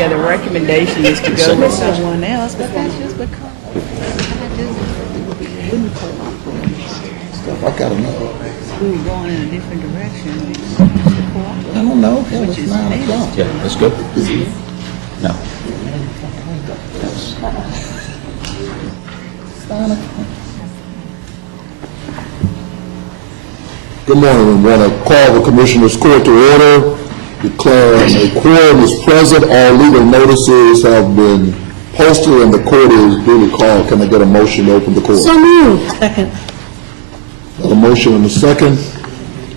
Yeah, the recommendation is to go with someone else, but that's just because we wouldn't cooperate. Stuff I gotta know. We were going in a different direction. Just to cooperate. I don't know. Hell, Which it's is 9 amazing. o'clock. Yeah, let's go. No. Good morning. We want to call the Commissioners' Court to order. Declaring a quorum is present. All legal notices have been posted and the court is duly called. Can I get a motion to open the court? So moved. Second. Got a motion and a second.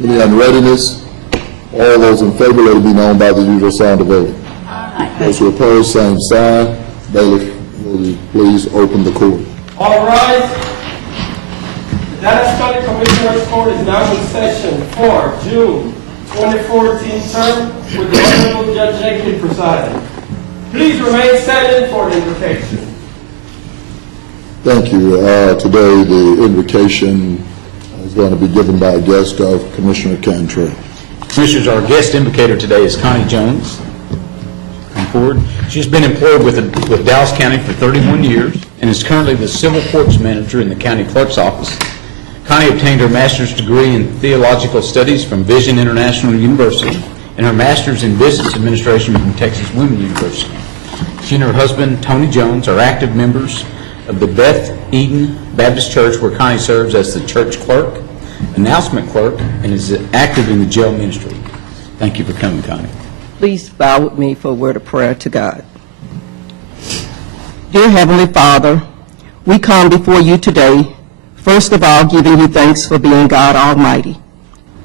Any unreadiness? All those in favor, let it be known by the usual sign of voting. Those who oppose, same sign. Bailiff, will you please open the court? All right. The Dallas County Commissioners Court is now in session for June 2014 term with the Honorable Judge Jenkins presiding. Please remain standing for the invocation. Thank you. Today the invocation is going to be given by a guest of Commissioner Cantrell. Commissioners, our guest invocator today is Connie Jones. Come forward. She's been employed with Dallas County for 31 years and is currently the Civil Courts Manager in the County Clerk's Office. Connie obtained her master's degree in theological studies from Vision International University and her master's in business administration from Texas Women University. She and her husband, Tony Jones, are active members of the Beth Eden Baptist Church, where Connie serves as the church clerk, announcement clerk, and is active in the jail ministry. Thank you for coming, Connie. Please bow with me for a word of prayer to God. Dear Heavenly Father, we come before you today, first of all giving you thanks for being God Almighty.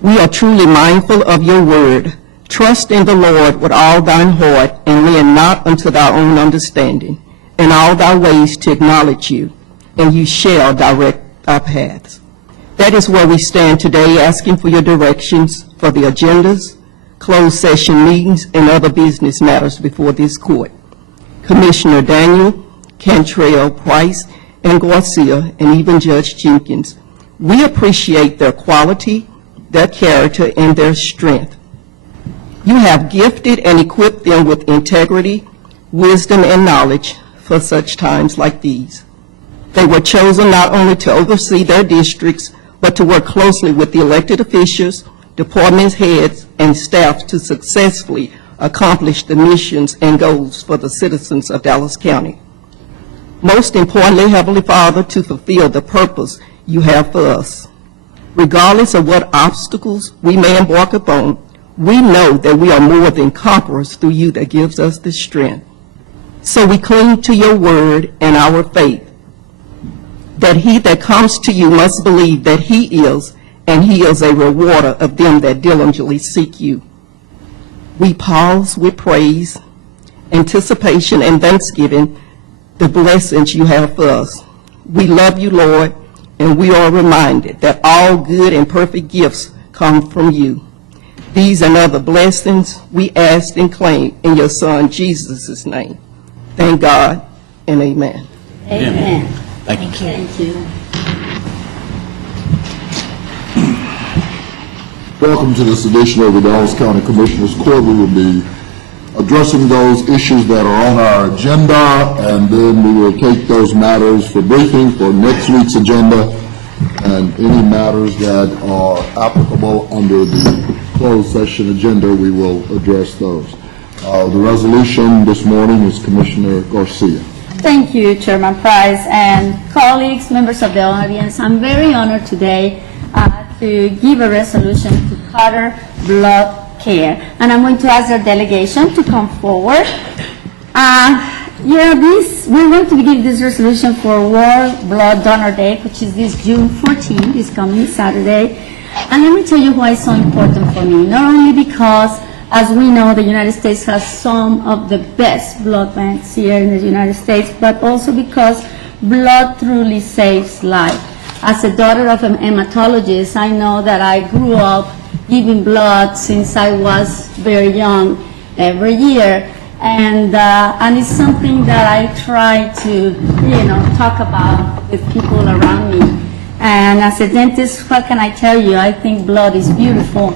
We are truly mindful of your word. Trust in the Lord with all thine heart, and lean not unto thy own understanding. In all thy ways to acknowledge you, and you shall direct our paths. That is where we stand today, asking for your directions for the agendas, closed session meetings, and other business matters before this court. Commissioner Daniel, Cantrell, Price, and Garcia, and even Judge Jenkins, we appreciate their quality, their character, and their strength. You have gifted and equipped them with integrity, wisdom, and knowledge for such times like these. They were chosen not only to oversee their districts, but to work closely with the elected officials, department heads, and staff to successfully accomplish the missions and goals for the citizens of Dallas County. Most importantly, Heavenly Father, to fulfill the purpose you have for us. Regardless of what obstacles we may embark upon, we know that we are more than conquerors through you that gives us the strength. So we cling to your word and our faith, that he that comes to you must believe that he is, and he is a rewarder of them that diligently seek you. We pause with praise, anticipation, and thanksgiving the blessings you have for us. We love you, Lord, and we are reminded that all good and perfect gifts come from you. These and other blessings we ask and claim in your Son, Jesus' name. Thank God, and amen. Amen. Thank you. Thank you. Welcome to this edition of the Dallas County Commissioners Court. We will be addressing those issues that are on our agenda, and then we will take those matters for briefing for next week's agenda, and any matters that are applicable under the closed session agenda, we will address those. The resolution this morning is Commissioner Garcia. Thank you, Chairman Price, and colleagues, members of the audience. I'm very honored today to give a resolution to Carter Blood Care, and I'm going to ask the delegation to come forward. We're going to give this resolution for World Blood Donor Day, which is this June 14th, this coming Saturday. And let me tell you why it's so important for me. Not only because, as we know, the United States has some of the best blood banks here in the United States, but also because blood truly saves life. As a daughter of an hematologist, I know that I grew up giving blood since I was very young, every year. And it's something that I try to, talk about with people around me. And as a dentist, what can I tell you? I think blood is beautiful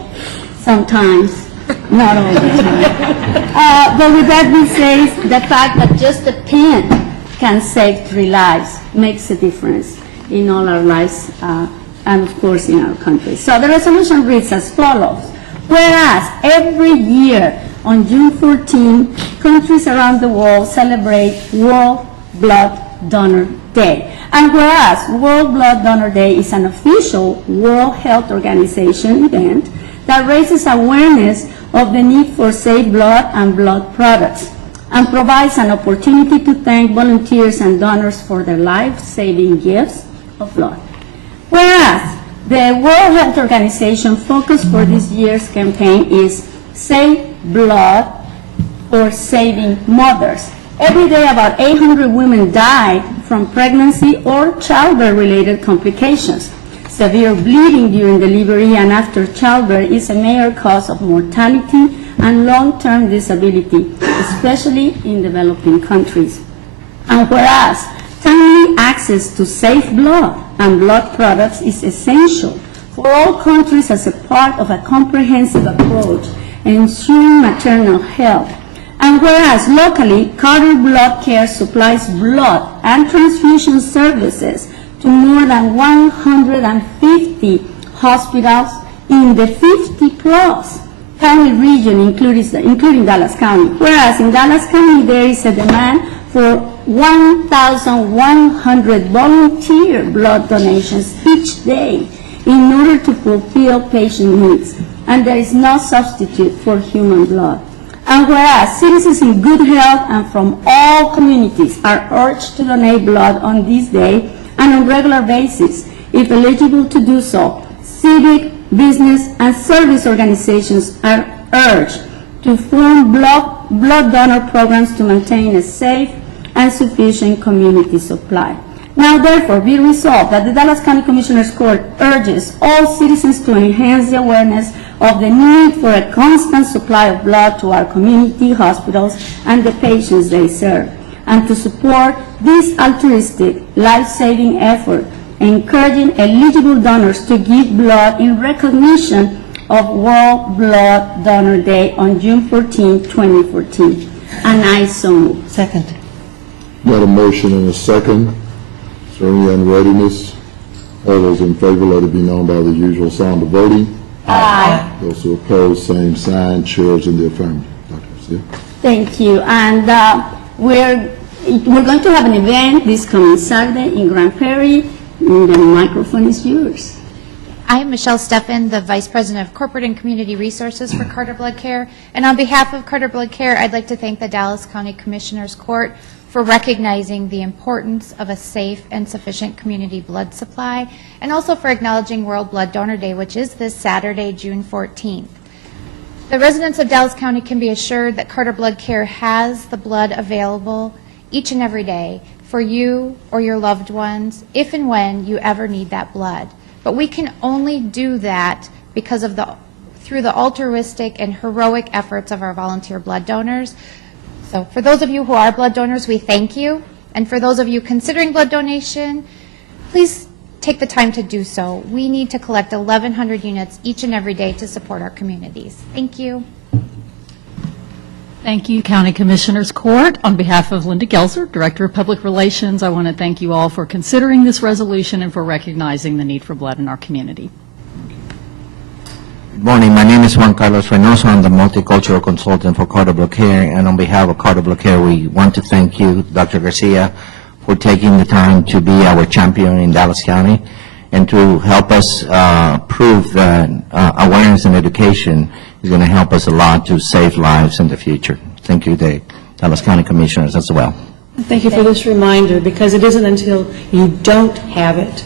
sometimes, not all the time. But with that, we say the fact that just a pen can save 3 lives makes a difference in all our lives, and of course in our country. So the resolution reads as follows. Whereas every year on June 14, countries around the world celebrate World Blood Donor Day. And whereas World Blood Donor Day is an official World Health Organization event that raises awareness of the need for safe blood and blood products, and provides an opportunity to thank volunteers and donors for their life-saving gifts of blood. Whereas the World Health Organization focus for this year's campaign is Save Blood for Saving Mothers. Every day about 800 women die from pregnancy or childbirth-related complications. Severe bleeding during delivery and after childbirth is a major cause of mortality and long-term disability, especially in developing countries. And whereas timely access to safe blood and blood products is essential for all countries as a part of a comprehensive approach ensuring maternal health. And whereas locally, Carter Blood Care supplies blood and transfusion services to more than 150 hospitals in the 50-plus county region, including Dallas County. Whereas in Dallas County, there is a demand for 1,100 volunteer blood donations each day in order to fulfill patient needs, and there is no substitute for human blood. And whereas citizens in good health and from all communities are urged to donate blood on this day and on regular basis, if eligible to do so, civic, business, and service organizations are urged to form blood donor programs to maintain a safe and sufficient community supply. Now, therefore, be resolved that the Dallas County Commissioners Court urges all citizens to enhance the awareness of the need for a constant supply of blood to our community hospitals and the patients they serve, and to support this altruistic, life-saving effort, encouraging eligible donors to give blood in recognition of World Blood Donor Day on June 14, 2014. And I so move. Second. Got a motion and a second. Is there any unreadiness? All those in favor, let it be known by the usual sound of voting. Aye. Those who oppose, same sign. Chairs in the affirmative. Dr. Garcia. Thank you. And we're going to have an event this coming Saturday in Grand Prairie. The microphone is yours. I am Michelle Steffen, the Vice President of Corporate and Community Resources for Carter Blood Care. And on behalf of Carter Blood Care, I'd like to thank the Dallas County Commissioners Court for recognizing the importance of a safe and sufficient community blood supply, and also for acknowledging World Blood Donor Day, which is this Saturday, June 14th. The residents of Dallas County can be assured that Carter Blood Care has the blood available each and every day for you or your loved ones, if and when you ever need that blood. But we can only do that because of through the altruistic and heroic efforts of our volunteer blood donors. So for those of you who are blood donors, we thank you. And for those of you considering blood donation, please take the time to do so. We need to collect 1,100 units each and every day to support our communities. Thank you. Thank you, County Commissioners Court. On behalf of Linda Gelser, Director of Public Relations, I want to thank you all for considering this resolution and for recognizing the need for blood in our community. Good morning. My name is Juan Carlos Reynoso. I'm the multicultural consultant for Carter Blood Care, and on behalf of Carter Blood Care, we want to thank you, Dr. Garcia, for taking the time to be our champion in Dallas County and to help us prove that awareness and education is going to help us a lot to save lives in the future. Thank you, the Dallas County Commissioners as well. Thank you for this reminder, because it isn't until you don't have it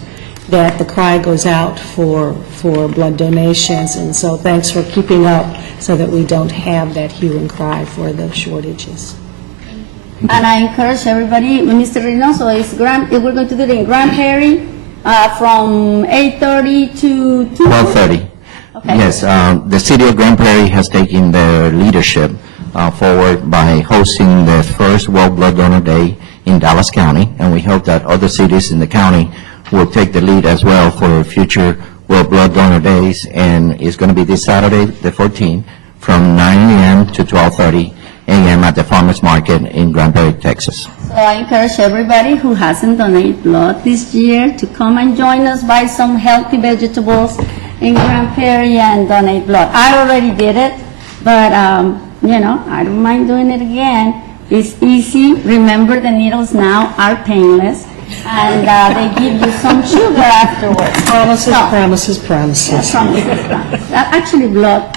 that the cry goes out for blood donations, and so thanks for keeping up so that we don't have that hue and cry for the shortages. And I encourage everybody, Mr. Reynoso, we're going to do it in Grand Prairie from 8:30 to 12:30. Okay. Yes, the City of Grand Prairie has taken their leadership forward by hosting the first World Blood Donor Day in Dallas County, and we hope that other cities in the county will take the lead as well for future World Blood Donor Days, and it's going to be this Saturday, the 14th, from 9 a.m. to 12:30 a.m. at the Farmers Market in Grand Prairie, Texas. So I encourage everybody who hasn't donated blood this year to come and join us, buy some healthy vegetables in Grand Prairie and donate blood. I already did it, but, I don't mind doing it again. It's easy. Remember, the needles now are painless, and they give you some sugar afterwards. Promises, So- promises, promises. Actually, blood,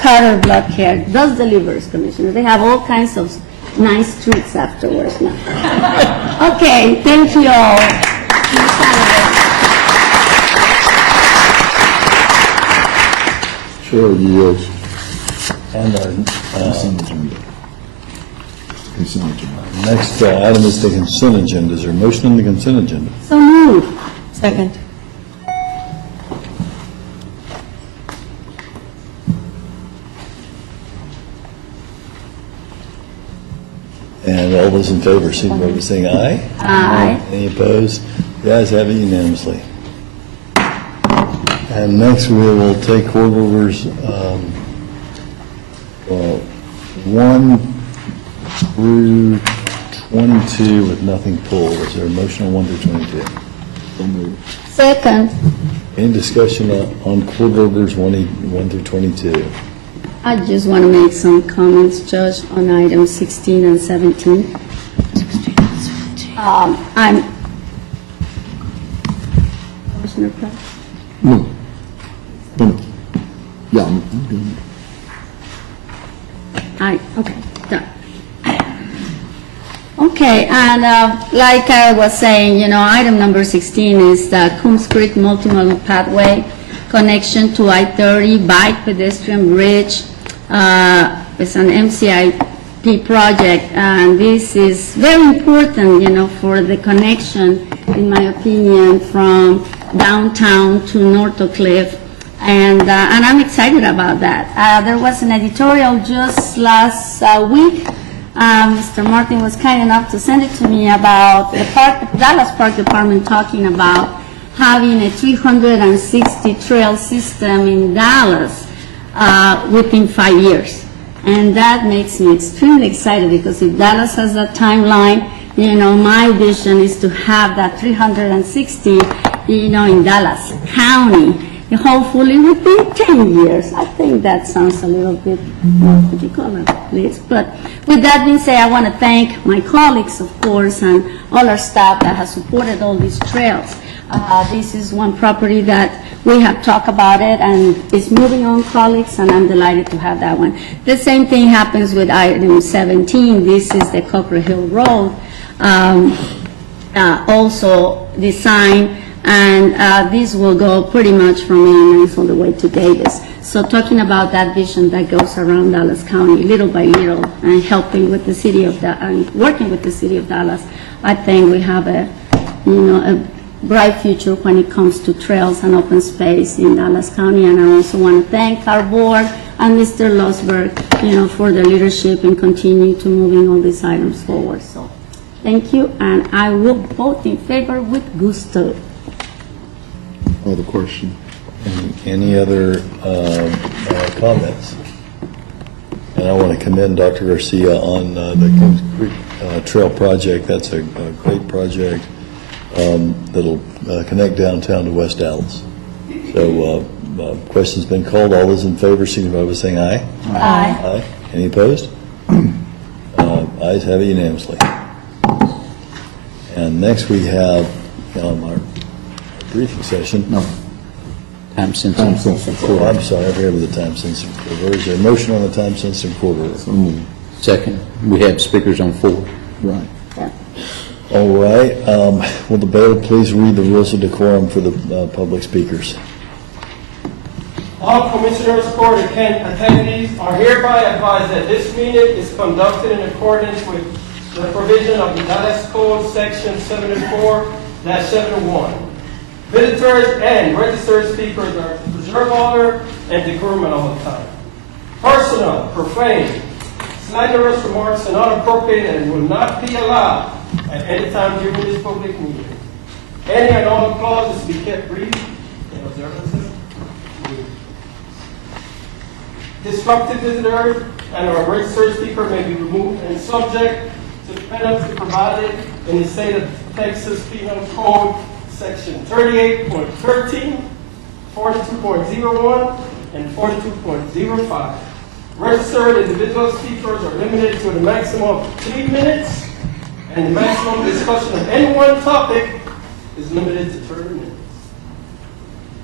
Carter Blood Care does deliver, Commissioner. They have all kinds of nice treats afterwards now. Okay, thank you all. Chair yields. And our Consent agenda. Consent agenda. next item is the consent agenda. Is there a motion on the consent agenda? So move. Second. And all those in favor, signify by saying aye. Aye. Any opposed? The ayes have it unanimously. And next, we will take court orders 1 through 22 with nothing pulled. Is there a motion on 1 through 22? So moved. Second. Any discussion on court orders 1 through 22? I just want to make some comments, Judge, on items 16 and 17. I'm, Commissioner Pratt? No. No. Yeah, I'm good. Okay, done. Okay, and like I was saying, item number 16 is the Coombs Creek Multimodal Pathway connection to I-30 bike pedestrian bridge. It's an MCIP project, and this is very important, for the connection, in my opinion, from downtown to North Oak Cliff. And I'm excited about that. There was an editorial just last week. Mr. Martin was kind enough to send it to me about the Dallas Park Department talking about having a 360 trail system in Dallas within 5 years. And that makes me extremely excited, because if Dallas has that timeline, my vision is to have that 360, in Dallas County, hopefully within 10 years. I think that sounds a little bit more particular, please. But with that being said, I want to thank my colleagues, of course, and all our staff that has supported all these trails. This is one property that we have talked about it, and it's moving on, colleagues, and I'm delighted to have that one. The same thing happens with item 17. This is the Cockrell Hill Road, also designed, and this will go pretty much from Illinois all the way to Davis. So talking about that vision that goes around Dallas County, little by little, and helping with the city of and working with the city of Dallas, I think we have a bright future when it comes to trails and open space in Dallas County. And I also want to thank our board and Mr. Losberg, for their leadership and continue to moving all these items forward. So thank you, and I will vote in favor with gusto. Other question? Any other comments? And I want to commend Dr. Garcia on the Coombs Creek Trail project. That's a great project that'll connect downtown to West Dallas. So question's been called. All those in favor, signify by saying aye. Aye. Aye. Any opposed? Ayes have it unanimously. And next we have our briefing session. No. Time sensitive. Oh, I'm sorry, I'm here with the time-sensitive court order. Is there a motion on the time-sensitive court order? So moved. Second, we have speakers on 4. Right. All right. Will the bailiff please read the rules of decorum for the public speakers? All Commissioners Court attendees are hereby advised that this meeting is conducted in accordance with the provision of the Dallas Code, Section 74-71. Visitors and registered speakers are to preserve order and decorum at all times. Personal, profane, slanderous remarks are not appropriate and will not be allowed at any time during this public meeting. Any and all clauses be kept brief in observances. Disruptive visitors and our registered speaker may be removed and subject to the penalty provided in the state of Texas Penal Code, Section 38.13, 42.01, and 42.05. Registered individual speakers are limited to the maximum of 3 minutes, and the maximum discussion of any one topic is limited to 30 minutes.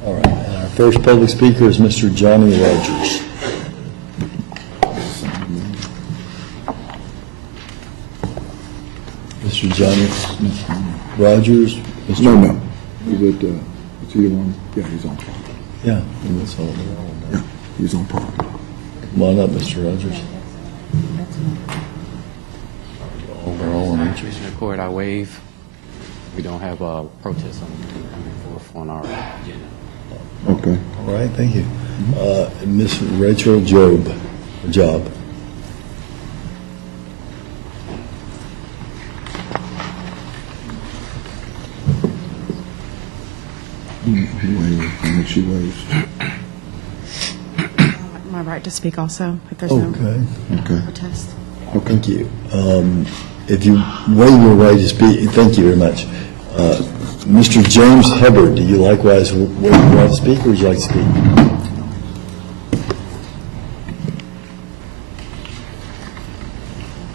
All right, and our first public speaker is Mr. Johnny Rogers. Mr. Johnny Rogers? Mr. No. Is it, it's either one? Yeah, he's on par. Yeah, and that's all they're all Yeah, he's on par. Come on up, Mr. Rogers. They're all on each. Commissioner Court, I waive. We don't have a protest on our agenda. Okay. All right, thank you. Miss Rachel Job. He waves, and then she waves. My right to speak also, if there's no Okay, Okay. protest. thank you. If you waive your right to speak, thank you very much. Mr. James Hubbard, do you likewise waive your right to speak, or would you like to speak?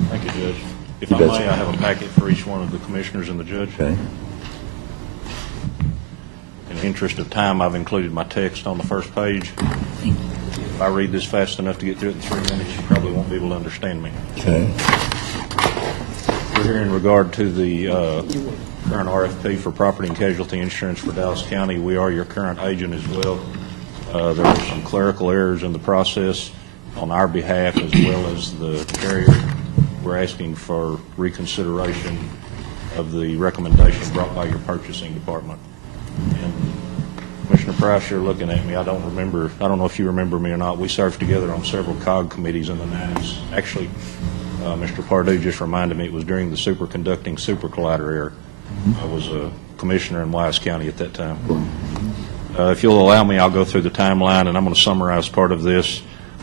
Thank you, Judge. If You I betcha. may, I have a packet for each one of the commissioners and the judge. Okay. In the interest of time, I've included my text on the first page. If I read this fast enough to get through it in 3 minutes, you probably won't be able to understand me. Okay. We're here in regard to the current RFP for property and casualty insurance for Dallas County. We are your current agent as well. There were some clerical errors in the process on our behalf as well as the carrier. We're asking for reconsideration of the recommendation brought by your purchasing department. And Commissioner Price, you're looking at me. I don't know if you remember me or not. We served together on several COG committees in the 90s. Actually, Mr. Pardue just reminded me it was during the superconducting supercollider era. I was a commissioner in Wise County at that time. If you'll allow me, I'll go through the timeline, and I'm going to summarize part of this.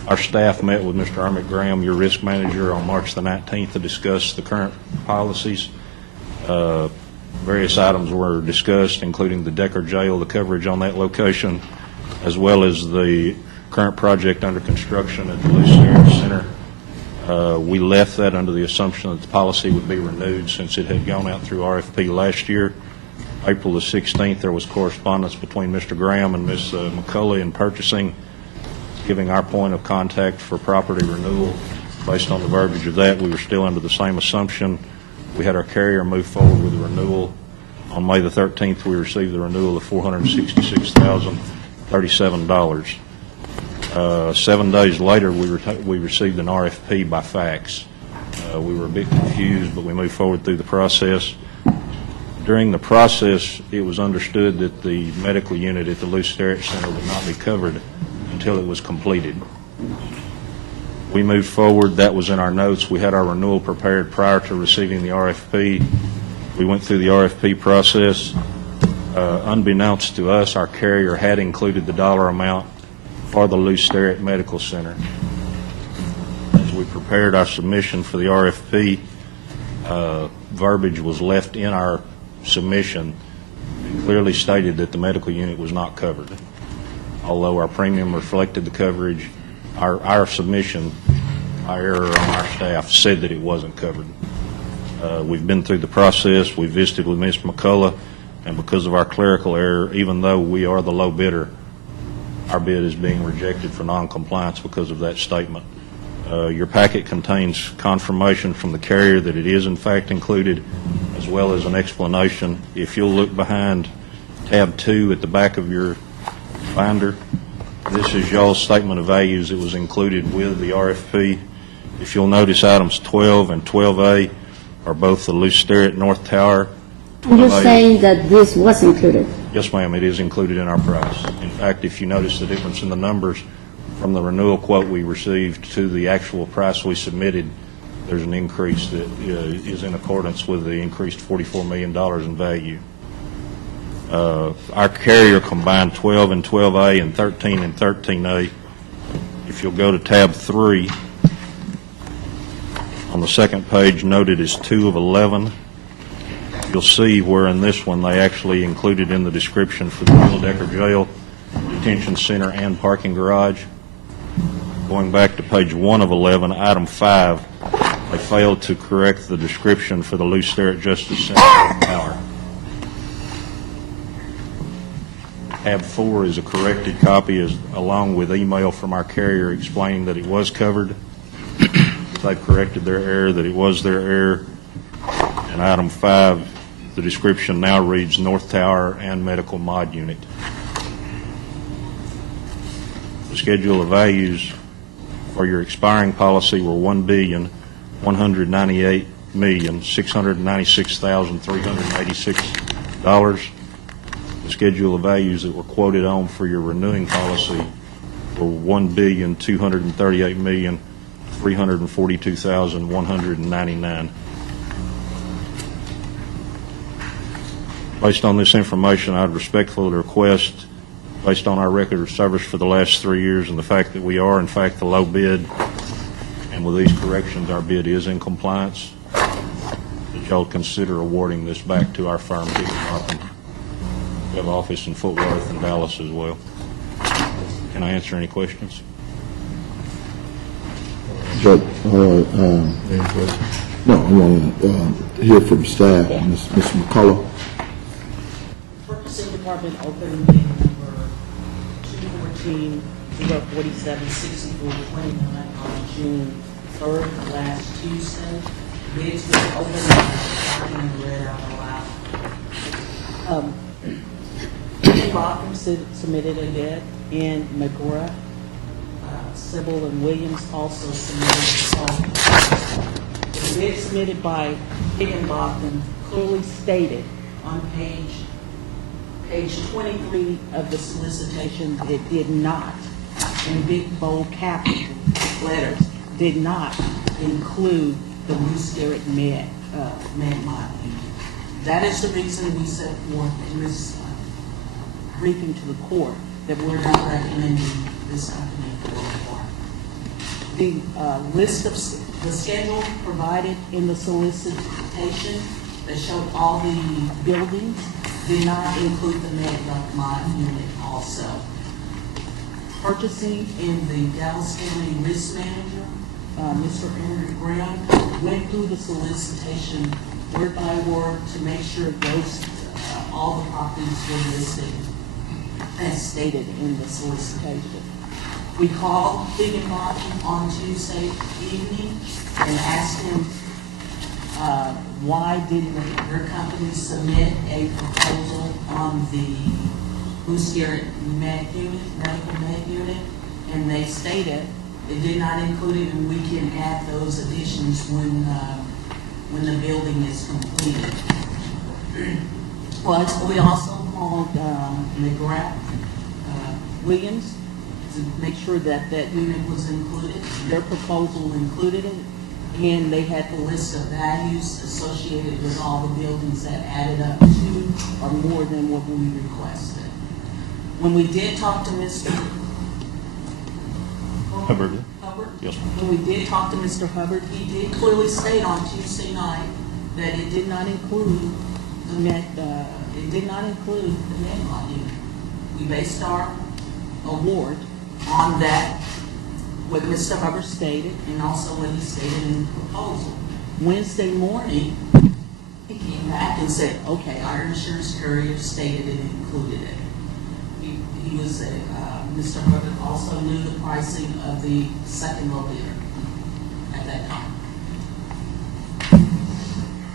Our staff met with Mr. Emmett Graham, your risk manager, on March the 19th to discuss the current policies. Various items were discussed, including the Decker Jail, the coverage on that location, as well as the current project under construction at the Luce Area Center. We left that under the assumption that the policy would be renewed since it had gone out through RFP last year. April the 16th, there was correspondence between Mr. Graham and Ms. McCulley in purchasing, giving our point of contact for property renewal. Based on the verbiage of that, we were still under the same assumption. We had our carrier move forward with the renewal. On May the 13th, we received the renewal of $466,037. 7 days later, we received an RFP by fax. We were a bit confused, but we moved forward through the process. During the process, it was understood that the medical unit at the Luce Sterrett Center would not be covered until it was completed. We moved forward. That was in our notes. We had our renewal prepared prior to receiving the RFP. We went through the RFP process. Unbeknownst to us, our carrier had included the dollar amount for the Luce Sterrett Medical Center. As we prepared our submission for the RFP, verbiage was left in our submission and clearly stated that the medical unit was not covered. Although our premium reflected the coverage, our submission, our error on our staff said that it wasn't covered. We've been through the process. We visited with Ms. McCullough, and because of our clerical error, even though we are the low bidder, our bid is being rejected for noncompliance because of that statement. Your packet contains confirmation from the carrier that it is in fact included, as well as an explanation. If you'll look behind tab 2 at the back of your binder, this is y'all's statement of values. It was included with the RFP. If you'll notice, items 12 and 12A are both the Luce Sterrett North Tower. You're saying that this was included? Yes, ma'am, it is included in our price. In fact, if you notice the difference in the numbers from the renewal quote we received to the actual price we submitted, there's an increase that is in accordance with the increased $44 million in value. Our carrier combined 12 and 12A and 13 and 13A. If you'll go to tab 3, on the second page noted as 2 of 11. You'll see where in this one, they actually included in the description for the Mill-Decker Jail, Detention Center, and parking garage. Going back to page 1 of 11, item 5, they failed to correct the description for the Lou Sterrett Justice Center tower. Tab 4 is a corrected copy along with email from our carrier explaining that it was covered. They've corrected their error, that it was their error. And item 5, the description now reads North Tower and Medical Mod Unit. The schedule of values for your expiring policy were $1,198,696,386. The schedule of values that were quoted on for your renewing policy were $1,238,342,199. Based on this information, I'd respectfully request, based on our record of service for the last 3 years and the fact that we are, in fact, the low bid, and with these corrections, our bid is in compliance, that y'all consider awarding this back to our firm, Higginbotham. We have an office in Fort Worth and Dallas as well. Can I answer any questions? But, no, I want to hear from staff, Ms. McCullough. Purchasing Department opened bid number 214-047-6429 on June 3rd, last Tuesday. Bids were opened and read out aloud. Bottom submitted a bid, and McGrath, Sybil, and Williams also submitted a bid. The bid submitted by Higginbotham clearly stated on page 23 of the solicitation, it did not, in big bold capital letters, did not include the Lou Sterrett med mod. That is the reason we set forth in this briefing to the court that we're not recommending this company for award. The list of the schedule provided in the solicitation that showed all the buildings did not include the mod unit also. Purchasing in the Dallas County Risk Manager, Mr. Andrew Brown, went through the solicitation word by word to make sure those all the properties were listed as stated in the solicitation. We called Higginbotham on Tuesday evening and asked him why didn't their company submit a proposal on the Lou Sterrett medical med unit, and they stated it did not include it, and we can add those additions when the building is completed. Well, we also called McGrath Williams to make sure that that unit was included. Their proposal included it, and they had the list of values associated with all the buildings that added up to or more than what we requested. When we did talk to Mr. Hubbard, yes, when we did talk to Mr. Hubbard, he did clearly state on Tuesday night that it did not include the med mod unit. We based our award on that, what Mr. Hubbard stated, and also what he stated in the proposal. Wednesday morning, he came back and said, okay, our insurance carrier stated it included it. He was Mr. Hubbard also knew the pricing of the second low bidder at that time.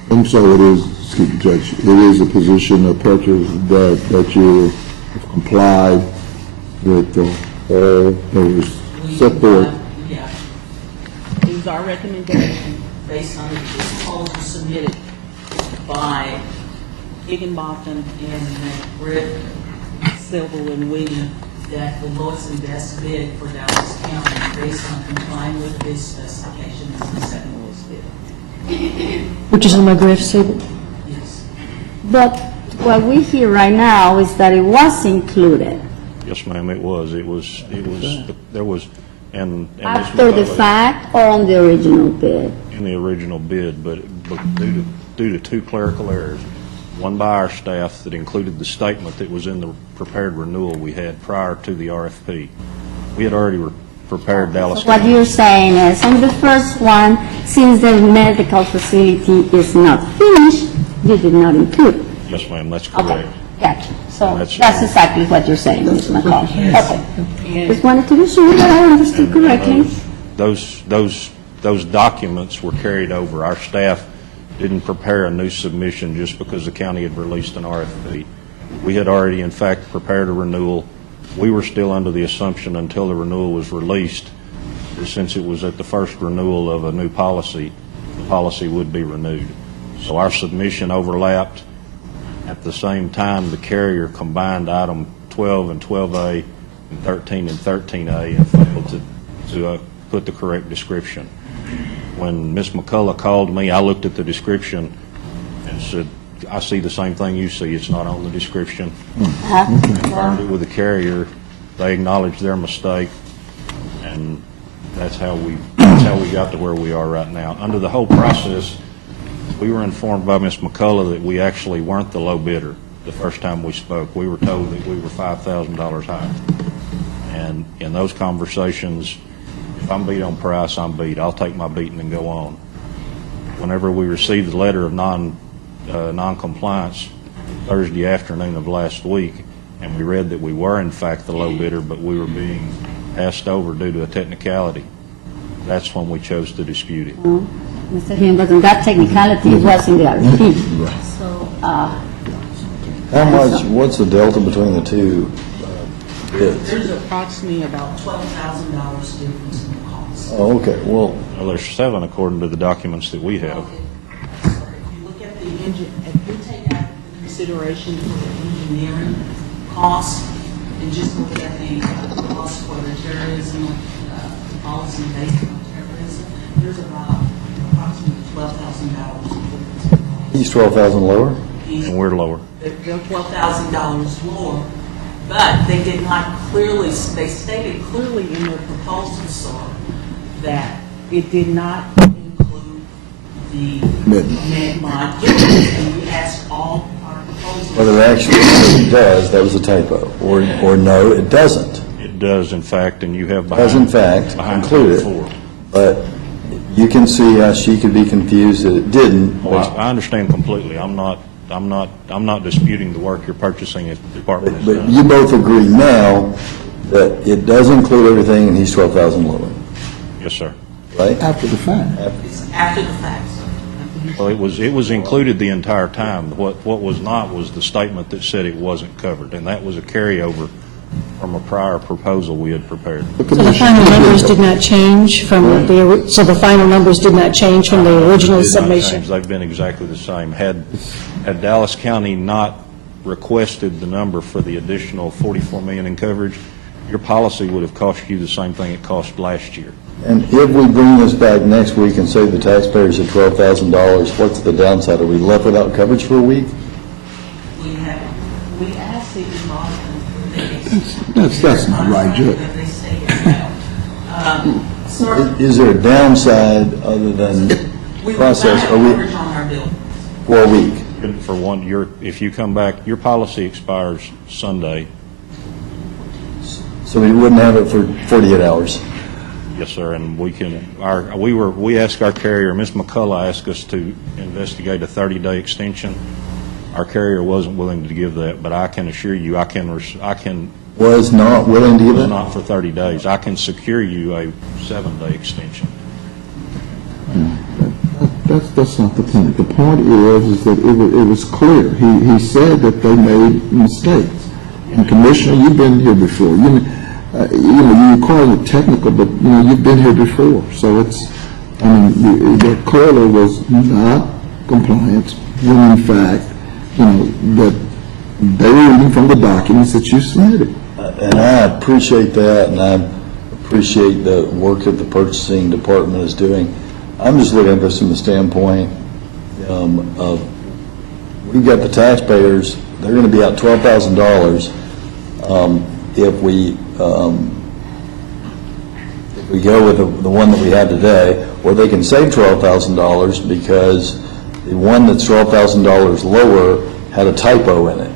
And so it is, excuse me, Judge, it is a position of purchase that you have complied with all that was set forth. Yeah. It was our recommendation based on the proposal submitted by Higginbotham and Britt, Silver, and William, that the lowest and best bid for Dallas County based on complying with this specification is the second lowest bid. Which is on McGrath Sybil? Yes. But what we hear right now is that it was included. Yes, ma'am, it was. There was, and After the fact or on the original bid? in the original bid, but due to two clerical errors, one by our staff that included the statement that was in the prepared renewal we had prior to the RFP. We had already prepared Dallas What County. you're saying is, on the first one, since the medical facility is not finished, you did not include. Yes, ma'am, that's Okay, correct. gotcha. So That's- that's exactly what you're saying, Ms. McCall. Okay. Just wanted to be sure that I understood correctly. Those documents were carried over. Our staff didn't prepare a new submission just because the county had released an RFP. We had already, in fact, prepared a renewal. We were still under the assumption until the renewal was released, that since it was at the first renewal of a new policy, the policy would be renewed. So our submission overlapped. At the same time, the carrier combined item 12 and 12A and 13 and 13A and failed to put the correct description. When Ms. McCullough called me, I looked at the description and said, I see the same thing you see, it's not on the description. Confirmed it with the carrier, they acknowledged their mistake, and that's how we got to where we are right now. Under the whole process, we were informed by Ms. McCullough that we actually weren't the low bidder the first time we spoke. We were told that we were $5,000 higher. And in those conversations, if I'm beat on price, I'm beat. I'll take my beating and go on. Whenever we received the letter of non-compliance Thursday afternoon of last week, and we read that we were in fact the low bidder, but we were being passed over due to a technicality, that's when we chose to dispute it. Mr. Himberton, that technicality was in the RFP. So, How much, what's the delta between the two bids? There's approximately about $12,000 difference in the cost. Oh, okay, well, Well, there's 7 according to the documents that we have. If you look at the engine, if you take out the consideration for the engineering cost and just look at the cost for the terrorism, policy based on terrorism, there's about approximately $12,000 difference in cost. he's 12,000 lower? And we're lower. They're $12,000 lower, but they did not clearly, they stated clearly in their proposal, sir, that it did not include the med-mod difference, and we asked all our proposals. Whether it actually does, that was a typo, or no, it doesn't. It does, in fact, and you have Does in fact behind include four. it, but you can see how she could be confused that it didn't. Well, I understand completely. I'm not disputing the work your purchasing department has But done. you both agree now that it does include everything, and he's 12,000 lower, Yes, sir. right? After the fact. It's after the fact, sir. Well, it was included the entire time. What was not was the statement that said it wasn't covered, and that was a carryover from a prior proposal we had prepared. So the final numbers did not change from so the final numbers did not change from the original Did not submission? change. They've been exactly the same. Had Dallas County not requested the number for the additional $44 million in coverage, your policy would have cost you the same thing it cost last year. And if we bring this back next week and save the taxpayers at $12,000, what's the downside? Are we left without coverage for a week? We asked the Boston. That's not right, Judge. They say it's no. Sir, Is there a downside other than we will not process? have Are we coverage on our bill. for a week? For one, if you come back, your policy expires Sunday. So we wouldn't have it for 48 hours? Yes, sir, and we asked our carrier, Ms. McCullough asked us to investigate a 30-day extension. Our carrier wasn't willing to give that, but I can assure you, I can Was not willing to give it? not for 30 days. I can secure you a 7-day extension. That's not the point. The point is that it was clear. He said that they made mistakes. And Commissioner, you've been here before. You call it technical, but you've been here before. So that clearly was not compliance when in fact, that they were reading from the documents that you submitted. And I appreciate that, and I appreciate the work that the purchasing department is doing. I'm just looking at this from the standpoint of, we've got the taxpayers, they're going to be out $12,000 if we go with the one that we have today, or they can save $12,000 because the one that's $12,000 lower had a typo in it.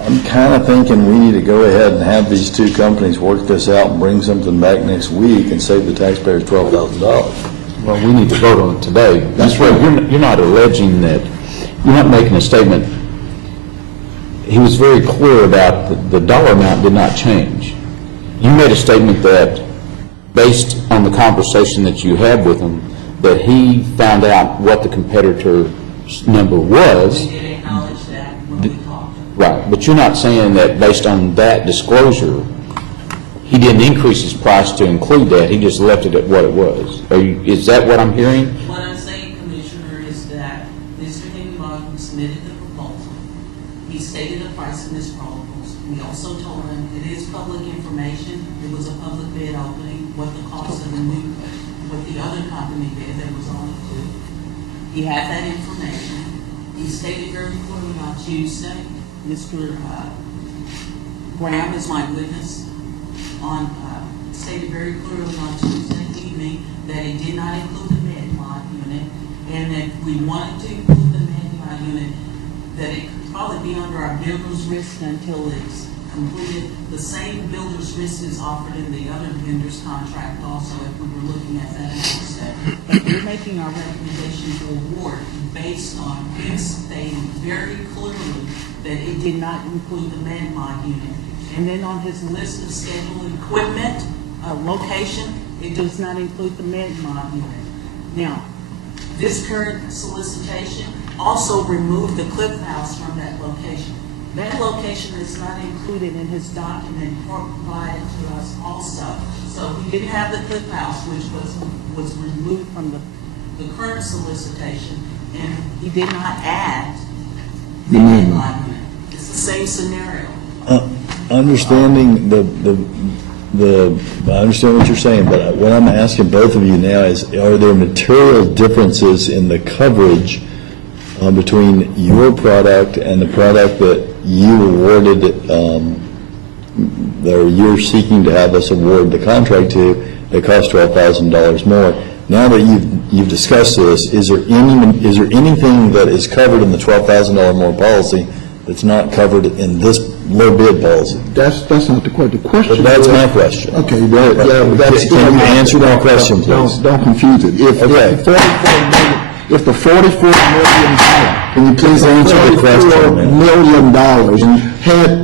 I'm kind of thinking we need to go ahead and have these two companies work this out and bring something back next week and save the taxpayers $12,000. Well, we need to vote on it today. That's right. You're not alleging that, you're not making a statement. He was very clear about the dollar amount did not change. You made a statement that, based on the conversation that you had with him, that he found out what the competitor's number was. We did acknowledge that when we talked. Right, but you're not saying that based on that disclosure, he didn't increase his price to include that, he just left it at what it was. Is that what I'm hearing? What I'm saying, Commissioner, is that Mr. Higginbotham submitted the proposal. He stated the price in his proposal. We also told him it is public information. It was a public bid opening, what the cost of the new, what the other company bid, there was only two. He had that information. He stated very clearly on Tuesday, Mr. Graham is my witness, stated very clearly on Tuesday evening that it did not include the med-mod unit, and that if we wanted to include the med-mod unit, that it could probably be under our builder's risk until it's completed. The same builder's risk is offered in the other vendor's contract also, if we were looking at that instead. But we're making our recommendation to award based on him stating very clearly that it did not include the med-mod unit. And then on his list of scheduled equipment, location, it does not include the med-mod unit. Now, this current solicitation also removed the Cliff House from that location. That location is not included in his document provided to us also. So he didn't have the Cliff House, which was removed from the current solicitation, and he did not add the med-mod unit. It's the same scenario. Understanding I understand what you're saying, but what I'm asking both of you now is, are there material differences in the coverage between your product and the product that you awarded, that you're seeking to have us award the contract to, that costs $12,000 more? Now that you've discussed this, is there anything that is covered in the $12,000 more policy that's not covered in this low bid policy? That's not the question. The question But that's is- my question. Okay, that's... Can you answer that question, please? Don't confuse it. If the $44 million, Can you please answer the question, $44 man? million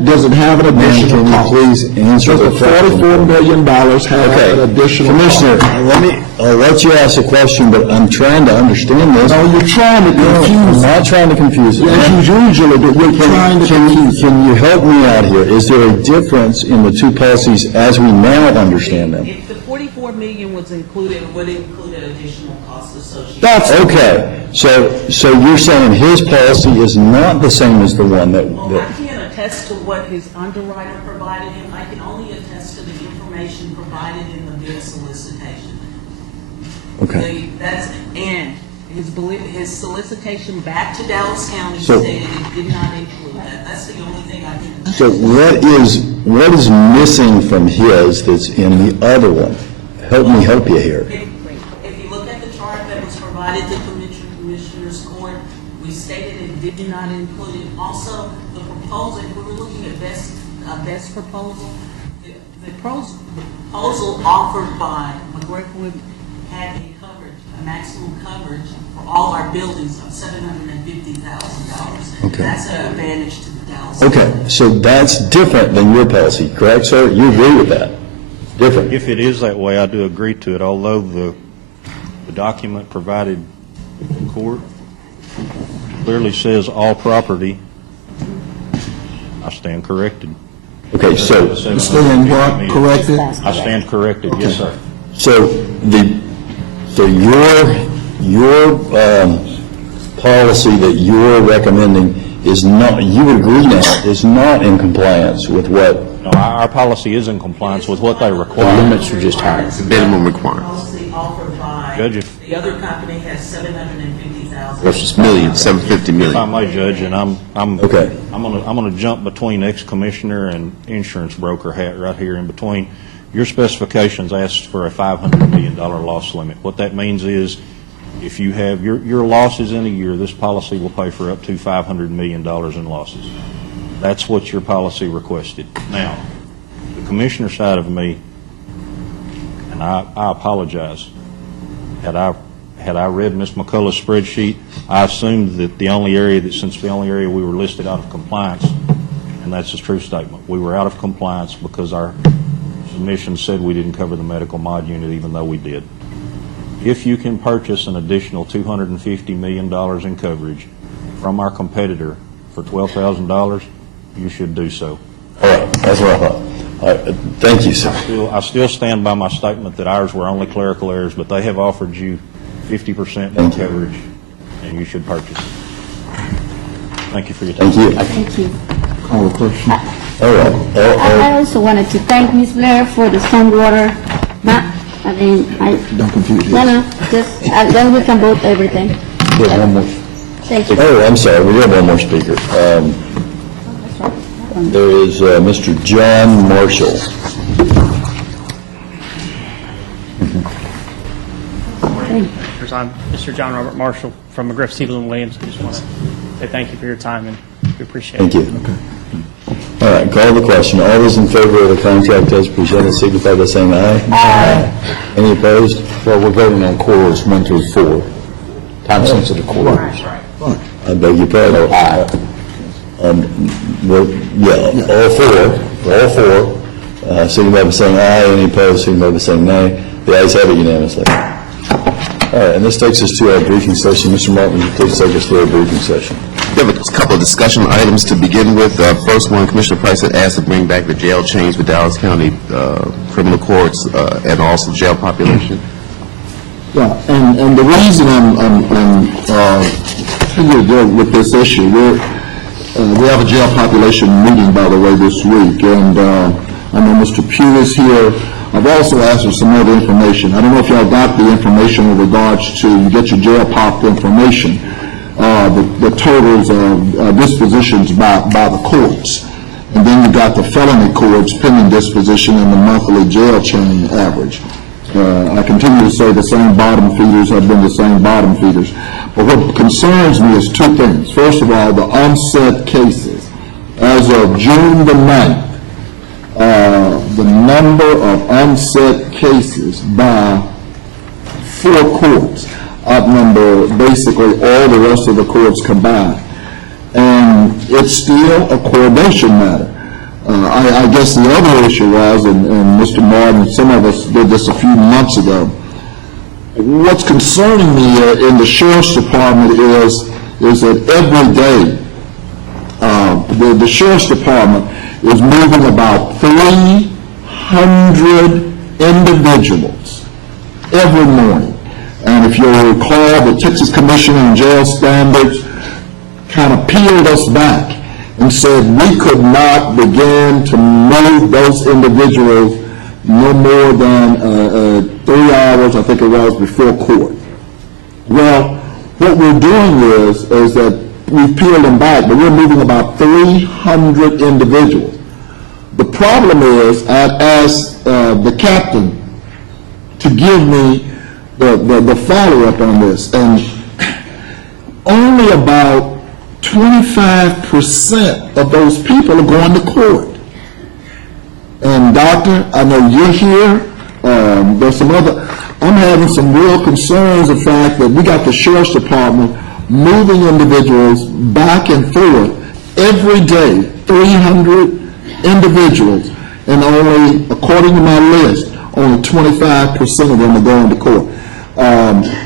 does it have an additional Can you cost? please answer the Does question? the $44 million have an additional cost? Commissioner, I'll let you ask a question, but I'm trying to understand this. No, you're trying to I'm confuse it. not trying to confuse it. As usually, but you're trying to confuse it. Can you help me out here? Is there a difference in the two policies as we now understand them? If the $44 million was included, it would include an additional cost associated. That's okay. So you're saying his policy is not the same as the one that... Well, I can't attest to what his underwriter provided him. I can only attest to the information provided in the bid solicitation. Okay. And his solicitation back to Dallas County So- stated it did not include that. That's the only thing I can attest So to. what is missing from his that's in the other one? Help me help you here. If you look at the chart that was provided to Commissioner's Court, we stated it did not include it. Also, the proposal, if we were looking at best proposal, the proposal offered by McGregor had a maximum coverage for all our buildings of $750,000. Okay. That's an advantage to the Dallas. Okay, so that's different than your policy, correct, sir? You agree with that? Different. If it is that way, I do agree to it, although the document provided to the court clearly says all property. I stand corrected. Okay, so... You stand what? Corrected? I stand corrected, yes, sir. So your policy that you're recommending is not, you agree now, is not in compliance with what... No, our policy is in compliance with what they require. The limits are just higher. Minimum requirements. Policy offered by Judge, if the other company has $750,000. Versus million, 750 I million. may, Judge, and I'm Okay. I'm gonna jump between ex-commissioner and insurance broker hat right here in between. Your specifications asked for a $500 million loss limit. What that means is, if you have your losses in a year, this policy will pay for up to $500 million in losses. That's what your policy requested. Now, the commissioner side of me, and I apologize, had I read Ms. McCullough's spreadsheet, I assumed that since the only area we were listed out of compliance, and that's a true statement, we were out of compliance because our submission said we didn't cover the medical mod unit, even though we did. If you can purchase an additional $250 million in coverage from our competitor for $12,000, you should do so. All right, that's what I thought. All right, thank you, sir. I still stand by my statement that ours were only clerical errors, but they have offered you 50% more coverage, and you should purchase it. Thank you for your time. Thank you. Thank you. Call the question. All right. I also wanted to thank Ms. Blair for the stormwater map. I mean, Don't confuse you. no, just, then we can vote everything. We have one more. Thank you. Oh, I'm sorry, we have one more speaker. There is Mr. John Marshall. I'm Mr. John Robert Marshall from McGriff, Siebel, and Williams. I just want to say thank you for your time, and we appreciate it. Thank you. All right, call the question. All those in favor of the contract as presented signify by saying aye. Aye. Any opposed? Well, we're voting on quarters 1 through 4, time-sensitive quarters. I beg your pardon. All four, signify by saying aye. Any opposed, signify by saying nay. The ayes have it unanimously. All right, and this takes us to our briefing session. Mr. Martin, would you please take us through our briefing session? We have a couple of discussion items to begin with. First one, Commissioner Price had asked to bring back the jail change with Dallas County criminal courts and also jail population. Yeah, and the reason I'm here with this issue, we have a jail population meeting, by the way, this week, and I know Mr. Pugh is here. I've also asked for some other information. I don't know if y'all got the information in regards to, you get your jail pop information, the totals of dispositions by the courts. And then you got the felony courts pending disposition and the monthly jail chain average. I continue to say the same bottom feeders have been the same bottom feeders. But what concerns me is two things. First of all, the unset cases. As of June the 9th, the number of unset cases by 4 courts outnumber basically all the rest of the courts combined. And it's still a coordination matter. I guess the other issue was, and Mr. Martin, some of us did this a few months ago, what's concerning me in the Sheriff's Department is that every day the Sheriff's Department is moving about 300 individuals every morning. And if you'll recall, the Texas Commission on Jail Standards kind of peeled us back and said we could not begin to move those individuals no more than 3 hours, I think it was, before court. Well, what we're doing is that we've peeled them back, but we're moving about 300 individuals. The problem is, I asked the captain to give me the follow-up on this, and only about 25% of those people are going to court. And doctor, I know you're here, there's some other, I'm having some real concerns, the fact that we got the Sheriff's Department moving individuals back and forth every day, 300 individuals, and only, according to my list, only 25% of them are going to court.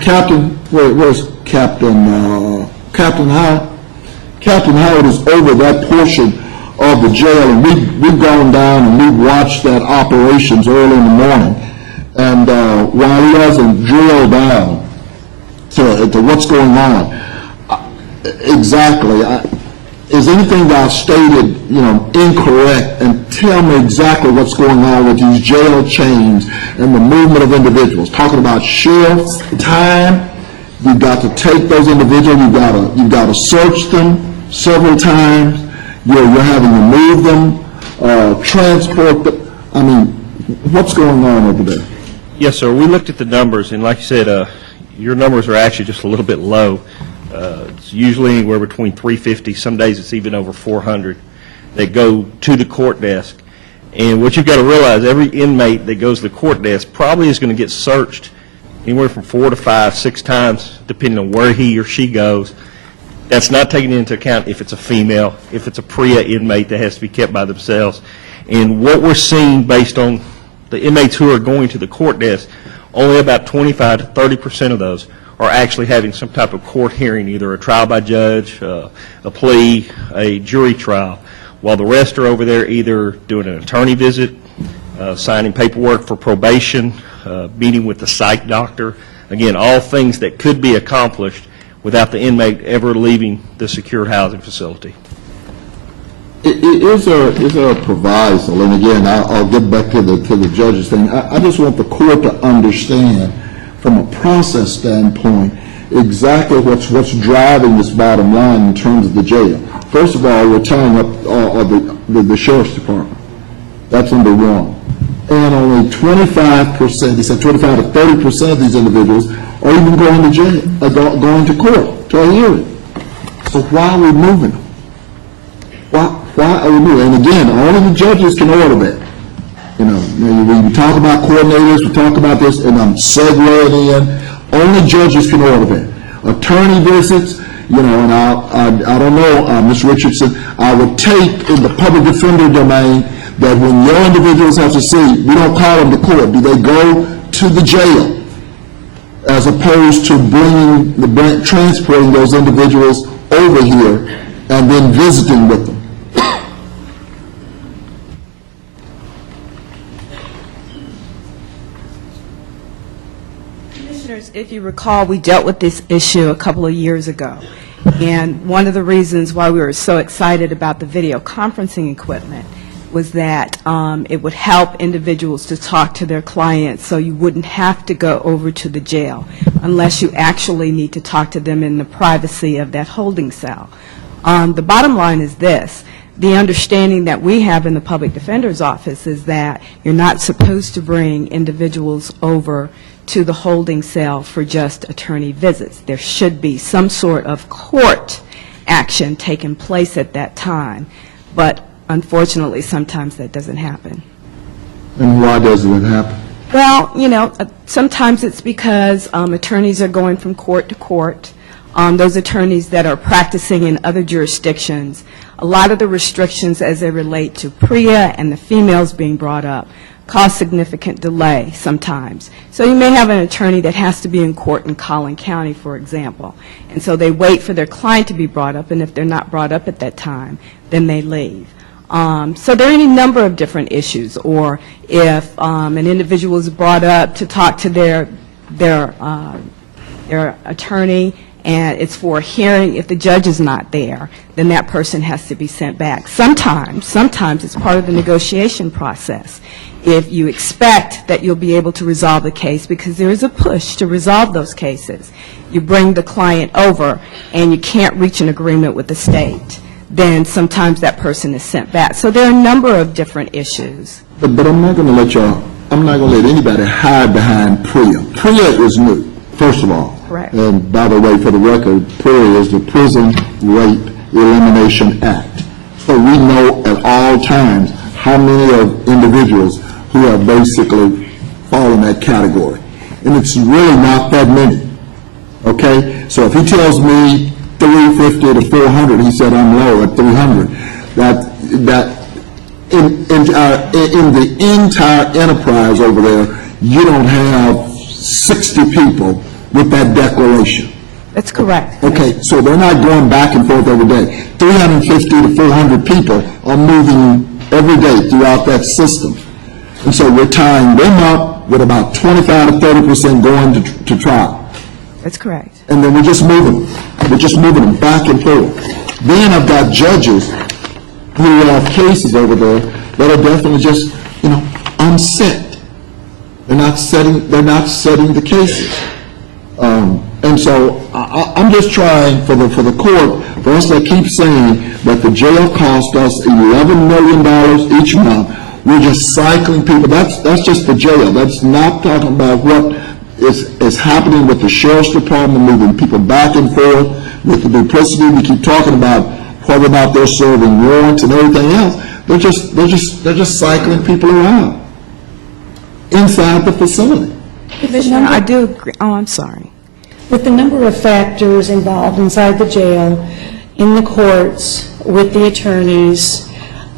Captain, where's Captain, Captain Howard? Captain Howard is over that portion of the jail, and we've gone down and we've watched that operations early in the morning. And while he hasn't drilled down to what's going on, exactly, is anything that I've stated, incorrect? And tell me exactly what's going on with these jail chains and the movement of individuals. Talking about shift time, you've got to take those individuals, you've got to search them several times. You're having to move them, transport them. I mean, What's going on over there? Yes, sir. We looked at the numbers, and like you said, your numbers are actually just a little bit low. It's usually anywhere between 350. Some days it's even over 400 that go to the court desk. And what you've got to realize, every inmate that goes to the court desk probably is going to get searched anywhere from 4 to 5, 6 times, depending on where he or she goes. That's not taking into account if it's a female, if it's a PREA inmate that has to be kept by themselves. And what we're seeing based on the inmates who are going to the court desk, only about 25 to 30% of those are actually having some type of court hearing, either a trial by judge, a plea, a jury trial, while the rest are over there either doing an attorney visit, signing paperwork for probation, meeting with the psych doctor. Again, all things that could be accomplished without the inmate ever leaving the secure housing facility. Is there a proviso, and again, I'll get back to the judge's thing. I just want the court to understand, from a process standpoint, exactly what's driving this bottom line in terms of the jail. First of all, we're tying up the sheriff's department. That's number one. And only 25%, he said 25 to 30% of these individuals are even going to jail, going to court, to a hearing. So why are we moving them? Why are we moving? And again, only the judges can order that. You know, we talk about coordinators, we talk about this, and I'm segueing in. Only judges can order that. Attorney visits, you know, and I don't know, Ms. Richardson, I would take in the public defender domain that when your individuals have to see, we don't call them to court. Do they go to the jail as opposed to transporting those individuals over here and then visiting with them? Commissioners, if you recall, we dealt with this issue a couple of years ago. And one of the reasons why we were so excited about the video conferencing equipment was that it would help individuals to talk to their clients, so you wouldn't have to go over to the jail unless you actually need to talk to them in the privacy of that holding cell. The bottom line is this. The understanding that we have in the Public Defender's Office is that you're not supposed to bring individuals over to the holding cell for just attorney visits. There should be some sort of court action taking place at that time, but unfortunately, sometimes that doesn't happen. And why doesn't it happen? Well, you know, sometimes it's because attorneys are going from court to court. Those attorneys that are practicing in other jurisdictions, a lot of the restrictions as they relate to PREA and the females being brought up cause significant delay sometimes. So you may have an attorney that has to be in court in Collin County, for example, and so they wait for their client to be brought up, and if they're not brought up at that time, then they leave. So there are any number of different issues, or if an individual is brought up to talk to their attorney and it's for a hearing, if the judge is not there, then that person has to be sent back. Sometimes it's part of the negotiation process. If you expect that you'll be able to resolve the case, because there is a push to resolve those cases, you bring the client over and you can't reach an agreement with the state, then sometimes that person is sent back. So there are a number of different issues. But I'm not going to let anybody hide behind PREA. PREA is new, first of all. Correct. And by the way, for the record, PREA is the Prison Rape Elimination Act. So we know at all times how many of individuals who have basically fall in that category. And it's really not that many. Okay? So if he tells me 350 to 400, he said I'm low at 300. That in the entire enterprise over there, you don't have 60 people with that declaration. That's correct. Okay, so they're not going back and forth every day. 350 to 400 people are moving every day throughout that system. And so we're tying them up with about 25 to 30% going to trial. That's correct. And then we're just moving them. We're just moving them back and forth. Then I've got judges who have cases over there that are definitely just, unset. They're not setting the cases. And so I'm just trying for the court, for us to keep saying that the jail cost us $11 million each month. we're just cycling people. That's just the jail. That's not talking about what is happening with the sheriff's department, moving people back and forth with the duplicity. We keep talking about whether or not they're serving warrants and everything else. They're just cycling people around inside the facility. Commissioner, I do agree. Oh, I'm sorry. With the number of factors involved inside the jail, in the courts, with the attorneys,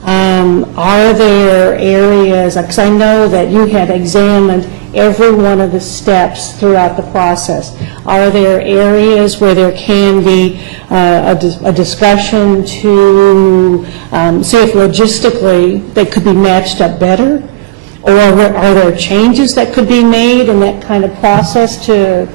are there areas, because I know that you have examined every one of the steps throughout the process. Are there areas where there can be a discussion to see if logistically they could be matched up better? Or are there changes that could be made in that kind of process to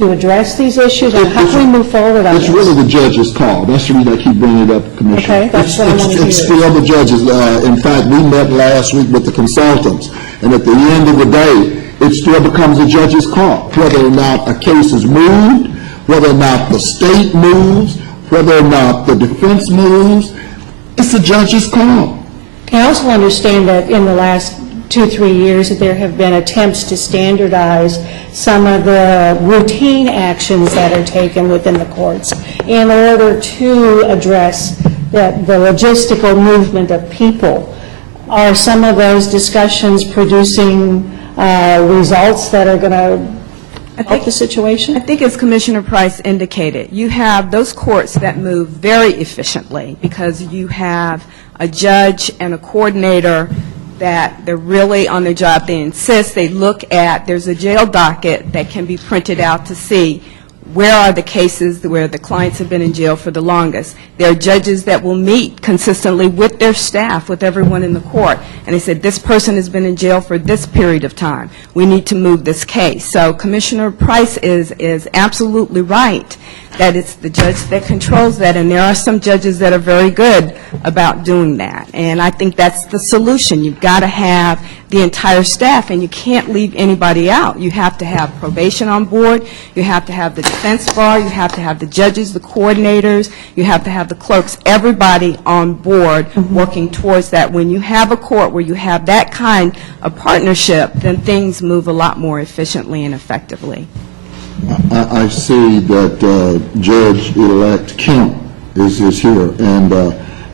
address these issues? And how can we move forward on this? It's really the judge's call. That's the reason I keep bringing it up, Commissioner. Okay, that's what I want to hear. It's still the judge's. In fact, we met last week with the consultants, and at the end of the day, it still becomes the judge's call, whether or not a case is moved, whether or not the state moves, whether or not the defense moves. It's the judge's call. I also understand that in the last 2-3 years that there have been attempts to standardize some of the routine actions that are taken within the courts in order to address the logistical movement of people. Are some of those discussions producing results that are going to help the situation? I think as Commissioner Price indicated, you have those courts that move very efficiently because you have a judge and a coordinator that they're really on their job. They insist, they look at, there's a jail docket that can be printed out to see where are the cases where the clients have been in jail for the longest. There are judges that will meet consistently with their staff, with everyone in the court, and they said, this person has been in jail for this period of time. We need to move this case. So Commissioner Price is absolutely right that it's the judge that controls that, and there are some judges that are very good about doing that. And I think that's the solution. You've got to have the entire staff, and you can't leave anybody out. You have to have probation on board, you have to have the defense bar, you have to have the judges, the coordinators, you have to have the clerks, everybody on board working towards that. When you have a court where you have that kind of partnership, then things move a lot more efficiently and effectively. I see that Judge-elect Kemp is here, and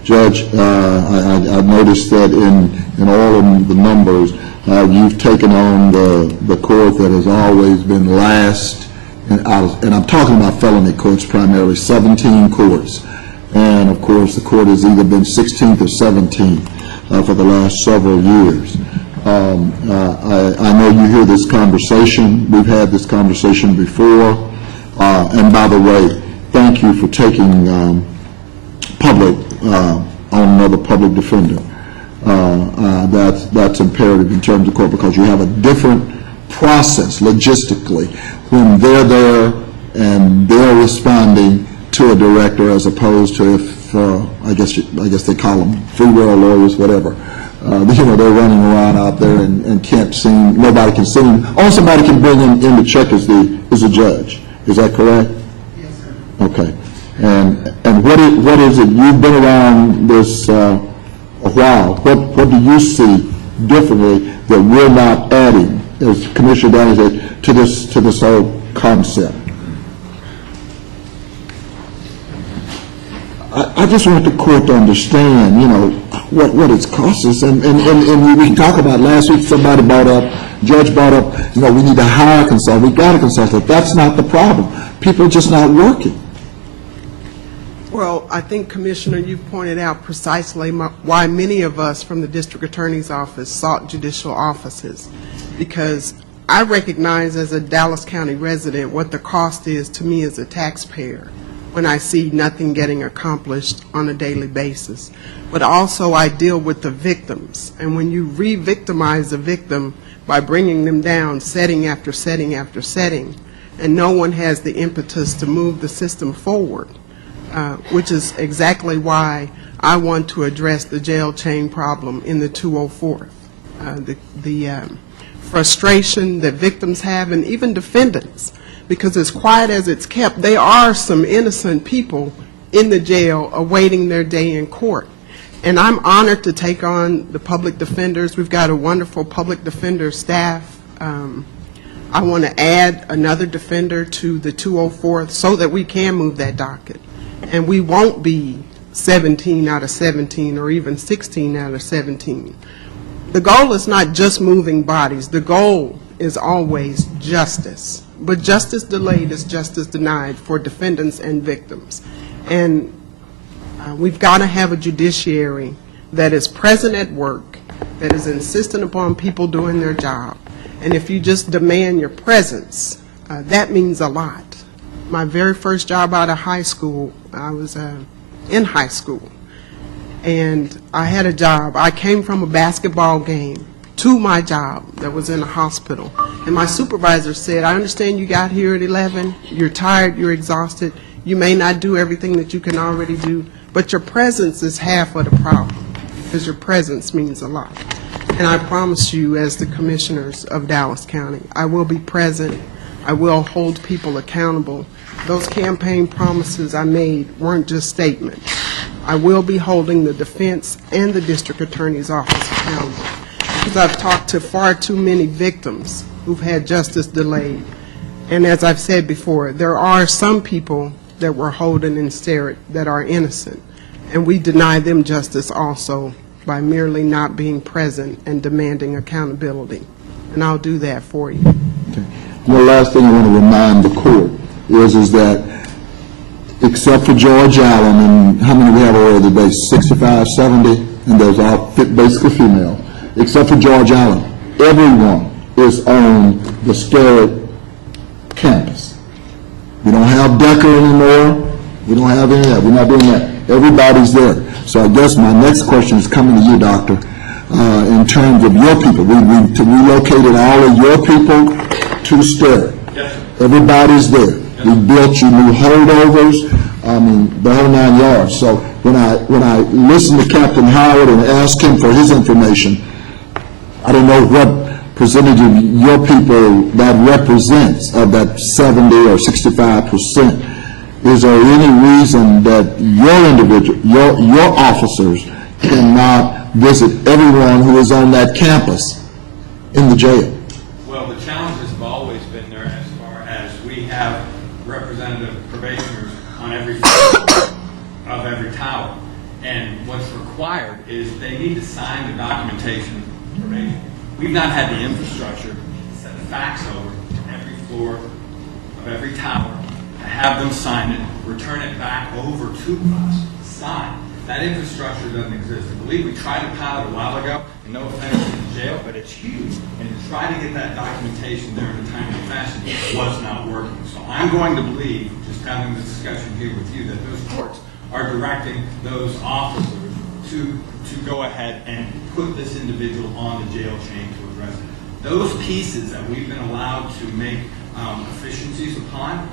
Judge, I noticed that in all of the numbers, you've taken on the court that has always been last, and I'm talking about felony courts primarily, 17 courts, and of course the court has either been 16th or 17th for the last several years. I know you hear this conversation. We've had this conversation before. And by the way, thank you for taking public on another public defender. That's imperative in terms of court because you have a different process logistically when they're there and they're responding to a director as opposed to if I guess they call them freeware lawyers, whatever. They're running around out there and can't seem, nobody can see them. All somebody can bring in to check is a judge. Is that correct? Yes, sir. Okay. And what is it, you've been around this a while, what do you see differently that we're not adding, as Commissioner Downey said, to this whole concept? I just want the court to understand, what it's cost us. And we talked about last week, somebody brought up, Judge brought up, we need to hire a consultant. We got a consultant. That's not the problem. People are just not working. Well, I think, Commissioner, you've pointed out precisely why many of us from the District Attorney's Office sought judicial offices, because I recognize as a Dallas County resident what the cost is to me as a taxpayer when I see nothing getting accomplished on a daily basis. But also I deal with the victims, and when you re-victimize a victim by bringing them down setting after setting after setting, and no one has the impetus to move the system forward, which is exactly why I want to address the jail chain problem in the 204th. The frustration that victims have, and even defendants, because as quiet as it's kept, there are some innocent people in the jail awaiting their day in court. And I'm honored to take on the public defenders. We've got a wonderful public defender staff. I want to add another defender to the 204 so that we can move that docket. And we won't be 17 out of 17 or even 16 out of 17. The goal is not just moving bodies. The goal is always justice. But justice delayed is justice denied for defendants and victims. And we've got to have a judiciary that is present at work, that is insistent upon people doing their job. And if you just demand your presence, that means a lot. My very first job out of high school, I was in high school, and I had a job. I came from a basketball game to my job that was in a hospital. And my supervisor said, I understand you got here at 11, you're tired, you're exhausted, you may not do everything that you can already do, but your presence is half of the problem, because your presence means a lot. And I promise you, as the commissioners of Dallas County, I will be present, I will hold people accountable. Those campaign promises I made weren't just statements. I will be holding the defense and the district attorney's office accountable, because I've talked to far too many victims who've had justice delayed. And as I've said before, there are some people that we're holding in Sterrett that are innocent, and we deny them justice also by merely not being present and demanding accountability. And I'll do that for you. Okay. One last thing I want to remind the court is that except for George Allen, and how many we have already today, 65, 70, and those are basically female, except for George Allen, everyone is on the Sterrett campus. We don't have Decker anymore. We don't have any of that. We're not doing that. Everybody's there. So I guess my next question is coming to you, Doctor, in terms of your people. We relocated all of your people to Sterrett. Everybody's there. We built you new holdovers, the whole 9 yards. So when I listened to Captain Howard and asked him for his information, I don't know what percentage of your people that represents of that 70 or 65%. Is there any reason that your officers cannot visit everyone who is on that campus in the jail? Well, the challenges have always been there as far as we have representative probationers on every floor of every tower. And what's required is they need to sign the documentation for probation. We've not had the infrastructure to send a fax over to every floor of every tower, to have them sign it, return it back over to us, sign. That infrastructure doesn't exist. I believe we tried to pilot a while ago, and no offense to the jail, but it's huge. And to try to get that documentation there in a timely fashion was not working. So I'm going to believe, just having this discussion here with you, that those courts are directing those officers to go ahead and put this individual on the jail chain to address it. Those pieces that we've been allowed to make efficiencies upon,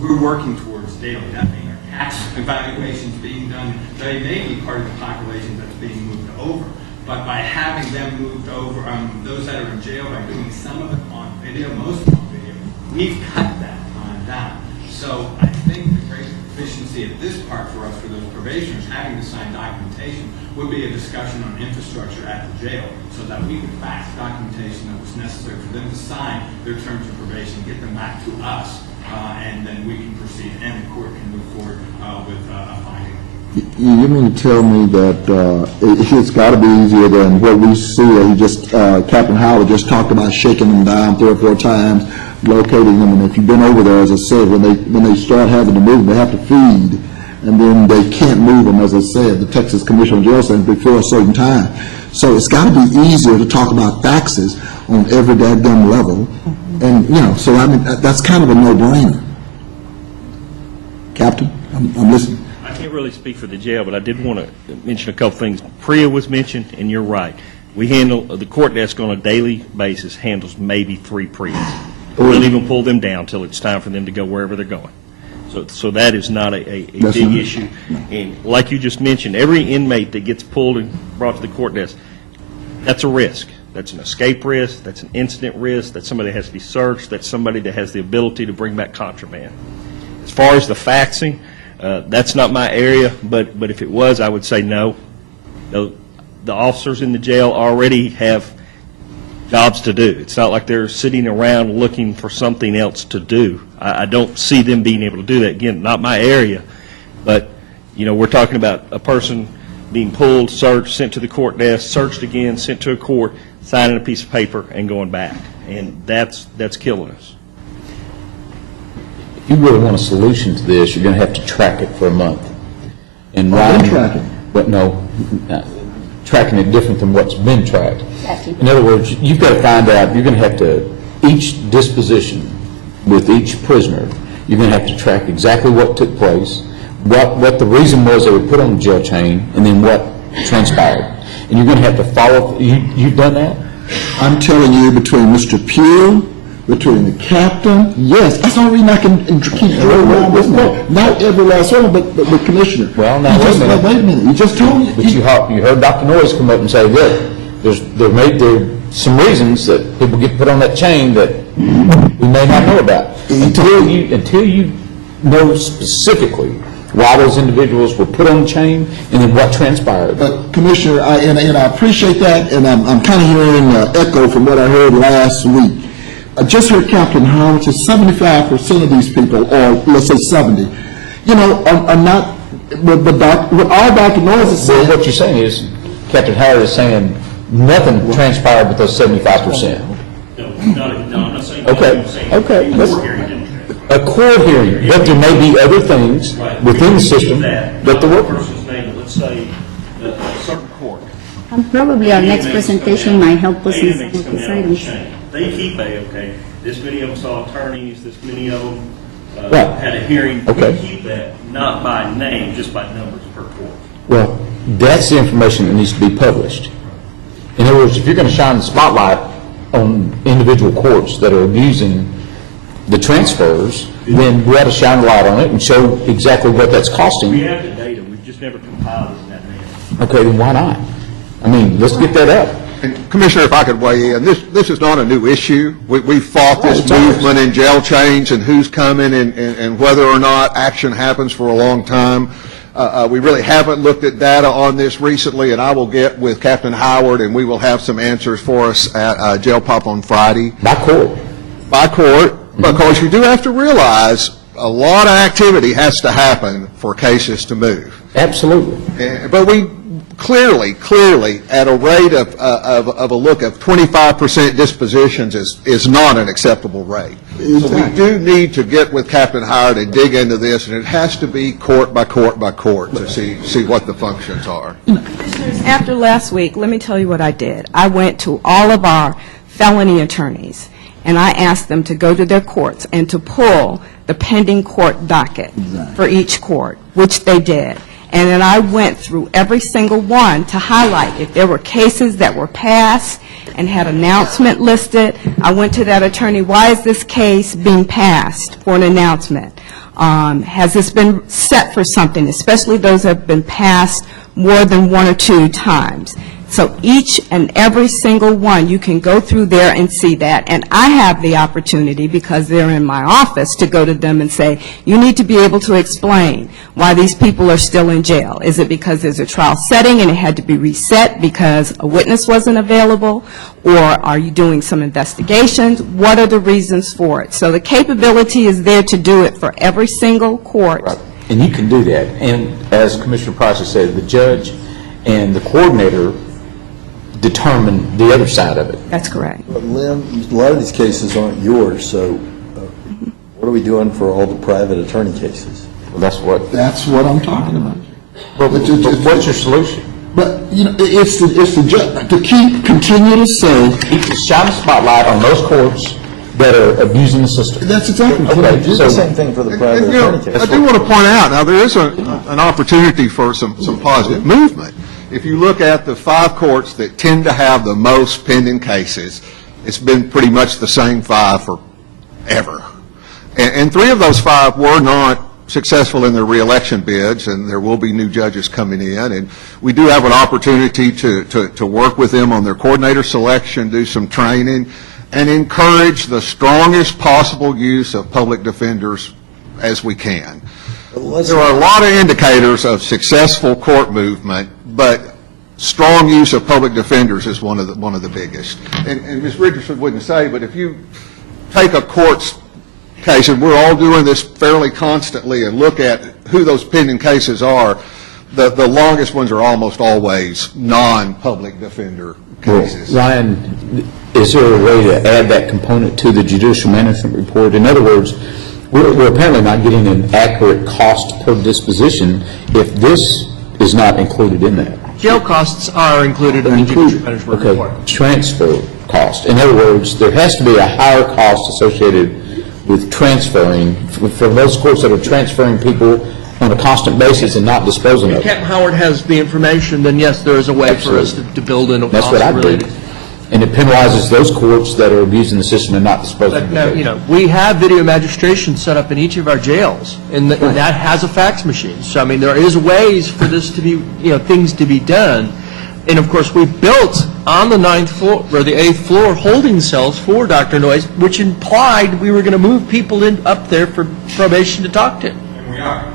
we're working towards daily. That being our tax evaluations being done, they may be part of the population that's being moved over. But by having them moved over, those that are in jail, by doing some of it on video, most of it on video, we've cut that time down. So I think the great efficiency at this part for us, for those probationers, having to sign documentation, would be a discussion on infrastructure at the jail, so that we could fax documentation that was necessary for them to sign their terms of probation, get them back to us, and then we can proceed, and the court can move forward with a finding. You mean to tell me that it's got to be easier than what we see? Captain Howard just talked about shaking them down 3 or 4 times, locating them, and if you've been over there, as I said, when they start having to move, they have to feed, and then they can't move them, as I said, the Texas Commission on Jail Sentences before a certain time. So it's got to be easier to talk about faxes on every dadgum level, and so I mean that's kind of a no-brainer. Captain, I'm listening. I can't really speak for the jail, but I did want to mention a couple things. PREA was mentioned, and you're right. We handle, the court desk on a daily basis handles maybe 3 PREAs. We don't even pull them down until it's time for them to go wherever they're going. So that is not a big issue. And like you just mentioned, every inmate that gets pulled and brought to the court desk, that's a risk. That's an escape risk, that's an incident risk, that's somebody that has to be searched, that's somebody that has the ability to bring back contraband. As far as the faxing, that's not my area, but if it was, I would say no. The officers in the jail already have jobs to do. It's not like they're sitting around looking for something else to do. I don't see them being able to do that. Again, not my area, but, we're talking about a person being pulled, searched, sent to the court desk, searched again, sent to a court, signing a piece of paper, and going back. And that's killing us. If you really want a solution to this, you're going to have to track it for a month. And been tracking. But no, tracking it different than what's been tracked. In other words, you've got to find out, you're going to have to, each disposition with each prisoner, you're going to have to track exactly what took place, what the reason was they were put on the jail chain, and then what transpired. And you're going to have to follow, you've done that? I'm telling you, between Mr. Pugh, between the captain, yes, that's the only reason I can keep going around this. Not every last one, but Commissioner. Well, now, wait a minute. You just told me. But you heard Dr. Noyes come up and say, look, there some reasons that people get put on that chain that we may not know about. Until you know specifically why those individuals were put on the chain and then what transpired. But Commissioner, I appreciate that, and I'm kind of hearing echo from what I heard last week. I just heard Captain Howard say 75% of these people, or let's say 70, are not, what all Dr. Noyes is saying. Well, what you're saying is, Captain Howard is saying nothing transpired with those 75%. No, I'm not saying. Okay. A court hearing, but there may be other things within the system that the person's name, let's say, a certain court. And probably our next presentation might help us in some of these items. They keep this many of them saw attorneys, this many of them Right. had a hearing. Okay. We keep that not by name, just by numbers per court. Well, that's the information that needs to be published. In other words, if you're going to shine the spotlight on individual courts that are abusing the transfers, then we ought to shine a light on it and show exactly what that's costing. We have the data, we've just never compiled it in that manner. Okay, then why not? I mean, let's get that up. And Commissioner, if I could weigh in, this is not a new issue. We fought this movement in jail change and who's coming and whether or not action happens for a long time. We really haven't looked at data on this recently, and I will get with Captain Howard, and we will have some answers for us at Jail Pop on Friday. By court. By court, because you do have to realize a lot of activity has to happen for cases to move. Absolutely. But we clearly, at a rate of a look of 25% dispositions is not an acceptable rate. So we do need to get with Captain Howard and dig into this, and it has to be court by court by court to see what the functions are. After last week, let me tell you what I did. I went to all of our felony attorneys, and I asked them to go to their courts and to pull the pending court docket for each court, which they did. And then I went through every single one to highlight if there were cases that were passed and had announcement listed. I went to that attorney, why is this case being passed for an announcement? Has this been set for something, especially those that have been passed more than one or two times? So each and every single one, you can go through there and see that. And I have the opportunity, because they're in my office, to go to them and say, you need to be able to explain why these people are still in jail. Is it because there's a trial setting and it had to be reset because a witness wasn't available? Or are you doing some investigations? What are the reasons for it? So the capability is there to do it for every single court. Right. And you can do that. And as Commissioner Price has said, the judge and the coordinator determine the other side of it. That's correct. But Lynn, a lot of these cases aren't yours, so what are we doing for all the private attorney cases? Well, that's what I'm talking about. But what's your solution? But, it's to continue to say. Shine the spotlight on those courts that are abusing the system. That's exactly what Okay, do the same thing for the private attorney cases. I do want to point out, now there is an opportunity for some positive movement. If you look at the 5 courts that tend to have the most pending cases, it's been pretty much the same 5 forever. And 3 of those 5 were not successful in their reelection bids, and there will be new judges coming in. And we do have an opportunity to work with them on their coordinator selection, do some training, and encourage the strongest possible use of public defenders as we can. There are a lot of indicators of successful court movement, but strong use of public defenders is one of the biggest. And Ms. Richardson wouldn't say, but if you take a court's case, and we're all doing this fairly constantly, and look at who those pending cases are, the longest ones are almost always non-public defender cases. Ryan, is there a way to add that component to the judicial management report? In other words, we're apparently not getting an accurate cost per disposition if this is not included in that. Jail costs are included in the judicial management report. Transfer cost. In other words, there has to be a higher cost associated with transferring, for those courts that are transferring people on a constant basis and not disposing of If them. Captain Howard has the information, then yes, there is a way for us to build in a That's cost what I related. believe. And it penalizes those courts that are abusing the system and not disposing of But, them. you know, we have video magistration set up in each of our jails, and that has a fax machine. So, I mean, there is ways for this to be, you know, things to be done. And, of course, we built on the 9th floor, or the 8th floor, holding cells for Dr. Noyes, which implied we were going to move people up there for probation to talk to.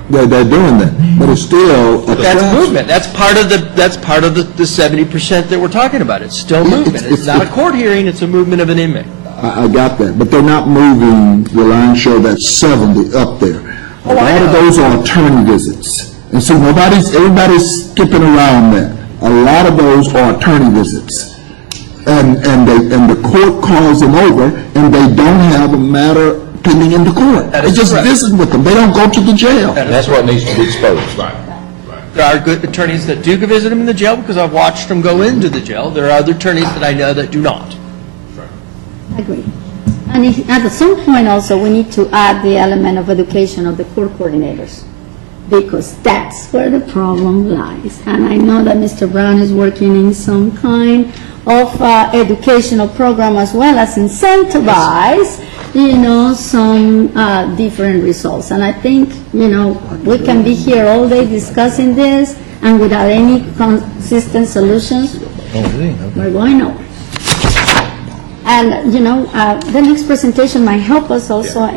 They're doing that, but it's still a That's class- movement. That's part of the 70% that we're talking about. It's still movement. It's not a court hearing, it's a movement of an inmate. I got that, but they're not moving the line show that's 70 up there. A lot of those are attorney visits. And so everybody's skipping around that. A lot of those are attorney visits. And the court calls them over, and they don't have a matter pending in the court. They just visit with them. They don't go to the jail. That's what needs to be exposed. There are good attorneys that do visit them in the jail because I've watched them go into the jail. There are other attorneys that I know that do not. I agree. And at some point also, we need to add the element of education of the court coordinators, because that's where the problem lies. And I know that Mr. Brown is working in some kind of educational program as well as incentivize, you know, some different results. And I think, you know, we can be here all day discussing this, and without any consistent solutions, we're going nowhere. And, you know, the next presentation might help us also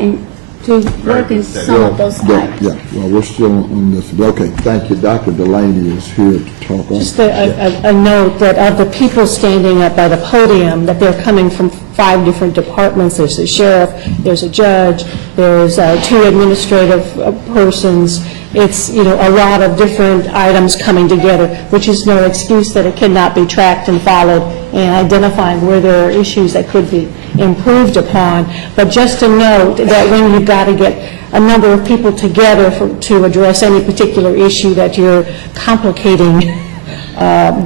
to work in some of those items. Yeah, well, we're still on this. Okay, thank you. Dr. Delaney is here to talk on. Just a note that of the people standing up by the podium, that they're coming from 5 different departments. There's a sheriff, there's a judge, there's 2 administrative persons. It's, you know, a lot of different items coming together, which is no excuse that it cannot be tracked and followed and identifying where there are issues that could be improved upon. But just to note that when you've got to get a number of people together to address any particular issue, that you're complicating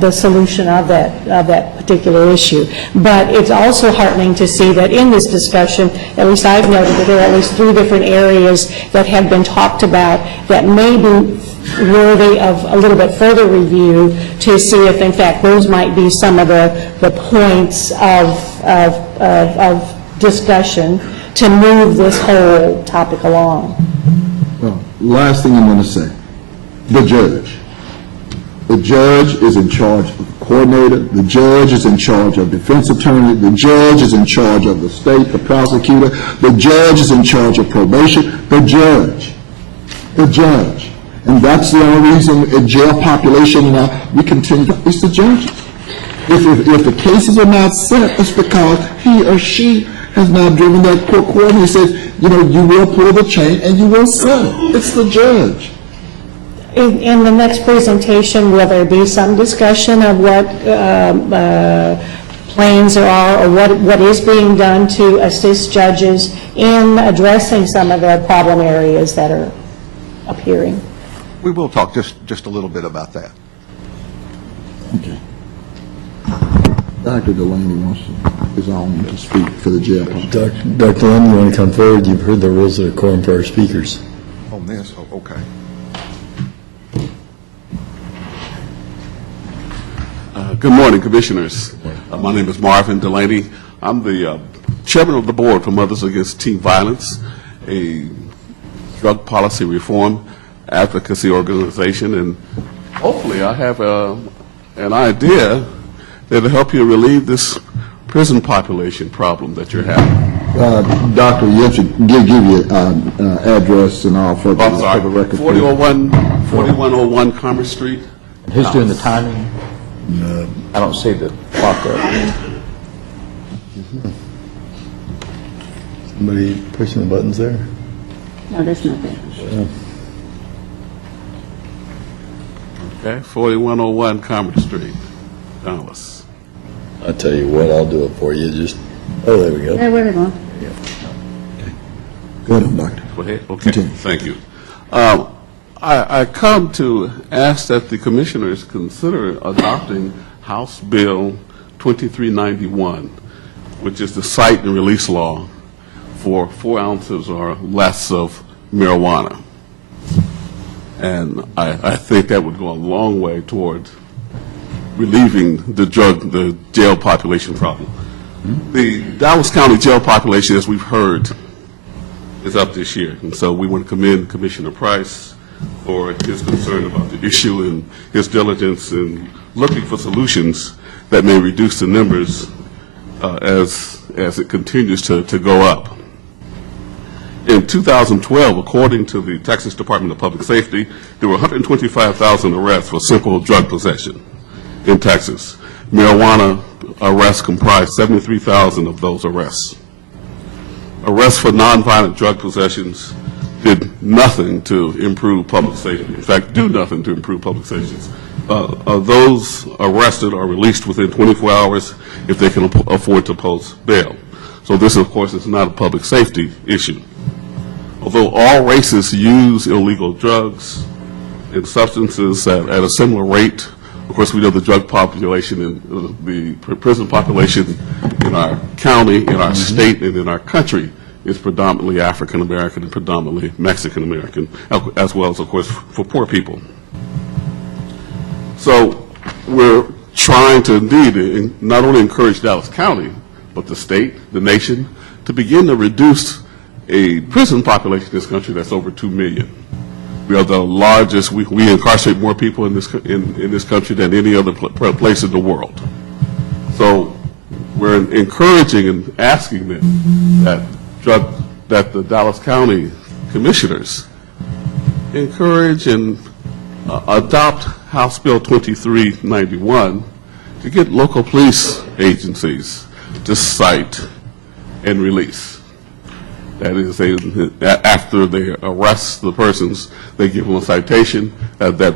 the solution of that particular issue. But it's also heartening to see that in this discussion, at least I've noted that there are at least 3 different areas that have been talked about that may be worthy of a little bit further review to see if, in fact, those might be some of the points of discussion to move this whole topic along. Well, last thing I'm going to say, the judge. The judge is in charge of the coordinator. The judge is in charge of defense attorney. The judge is in charge of the state, the prosecutor. The judge is in charge of probation. The judge. The judge. And that's the only reason in jail population we continue. It's the judges. If the cases are not set, it's because he or she has not driven that court coordinator. He says, you know, you will pull the chain and you will set it. It's the judge. In the next presentation, will there be some discussion of what plans there are or what is being done to assist judges in addressing some of the problem areas that are appearing? We will talk just a little bit about that. Okay. Dr. Delaney is on to speak for the jail population. Dr. Delaney, you want to come forward? You've heard the rules of decorum for our speakers. On this, okay. Good morning, Commissioners. My name is Marvin Delaney. I'm the chairman of the board for Mothers Against Teen Violence, a drug policy reform advocacy organization, and hopefully I have an idea that will help you relieve this prison population problem that you're having. Doctor, you have to give your address and all for the record. 4101 Commerce Street. Who's doing the timing? I don't see the clock up. Somebody pushing the buttons there? No, there's nothing. Okay, 4101 Commerce Street, Dallas. I'll tell you what, I'll do it for you, just, oh, there we go. There, where they go? Go ahead, Doctor. Go ahead. Okay, thank you. I come to ask that the commissioners consider adopting House Bill 2391, which is the cite and release law for 4 ounces or less of marijuana. And I think that would go a long way toward relieving the jail population problem. The Dallas County jail population, as we've heard, is up this year. And so we want to commend Commissioner Price for his concern about the issue and his diligence in looking for solutions that may reduce the numbers as it continues to go up. In 2012, according to the Texas Department of Public Safety, there were 125,000 arrests for simple drug possession in Texas. Marijuana arrests comprised 73,000 of those arrests. Arrests for nonviolent drug possessions did nothing to improve public safety. In fact, do nothing to improve public safety. Those arrested are released within 24 hours if they can afford to post bail. So this, of course, is not a public safety issue. Although all races use illegal drugs and substances at a similar rate, of course, we know the drug population and the prison population in our county, in our state, and in our country is predominantly African American and predominantly Mexican American, as well as, of course, for poor people. So we're trying to indeed not only encourage Dallas County, but the state, the nation, to begin to reduce a prison population in this country that's over 2 million. We are the largest, we incarcerate more people in this country than any other place in the world. So we're encouraging and asking them that the Dallas County commissioners encourage and adopt House Bill 2391 to get local police agencies to cite and release. That is, after they arrest the persons, they give them a citation that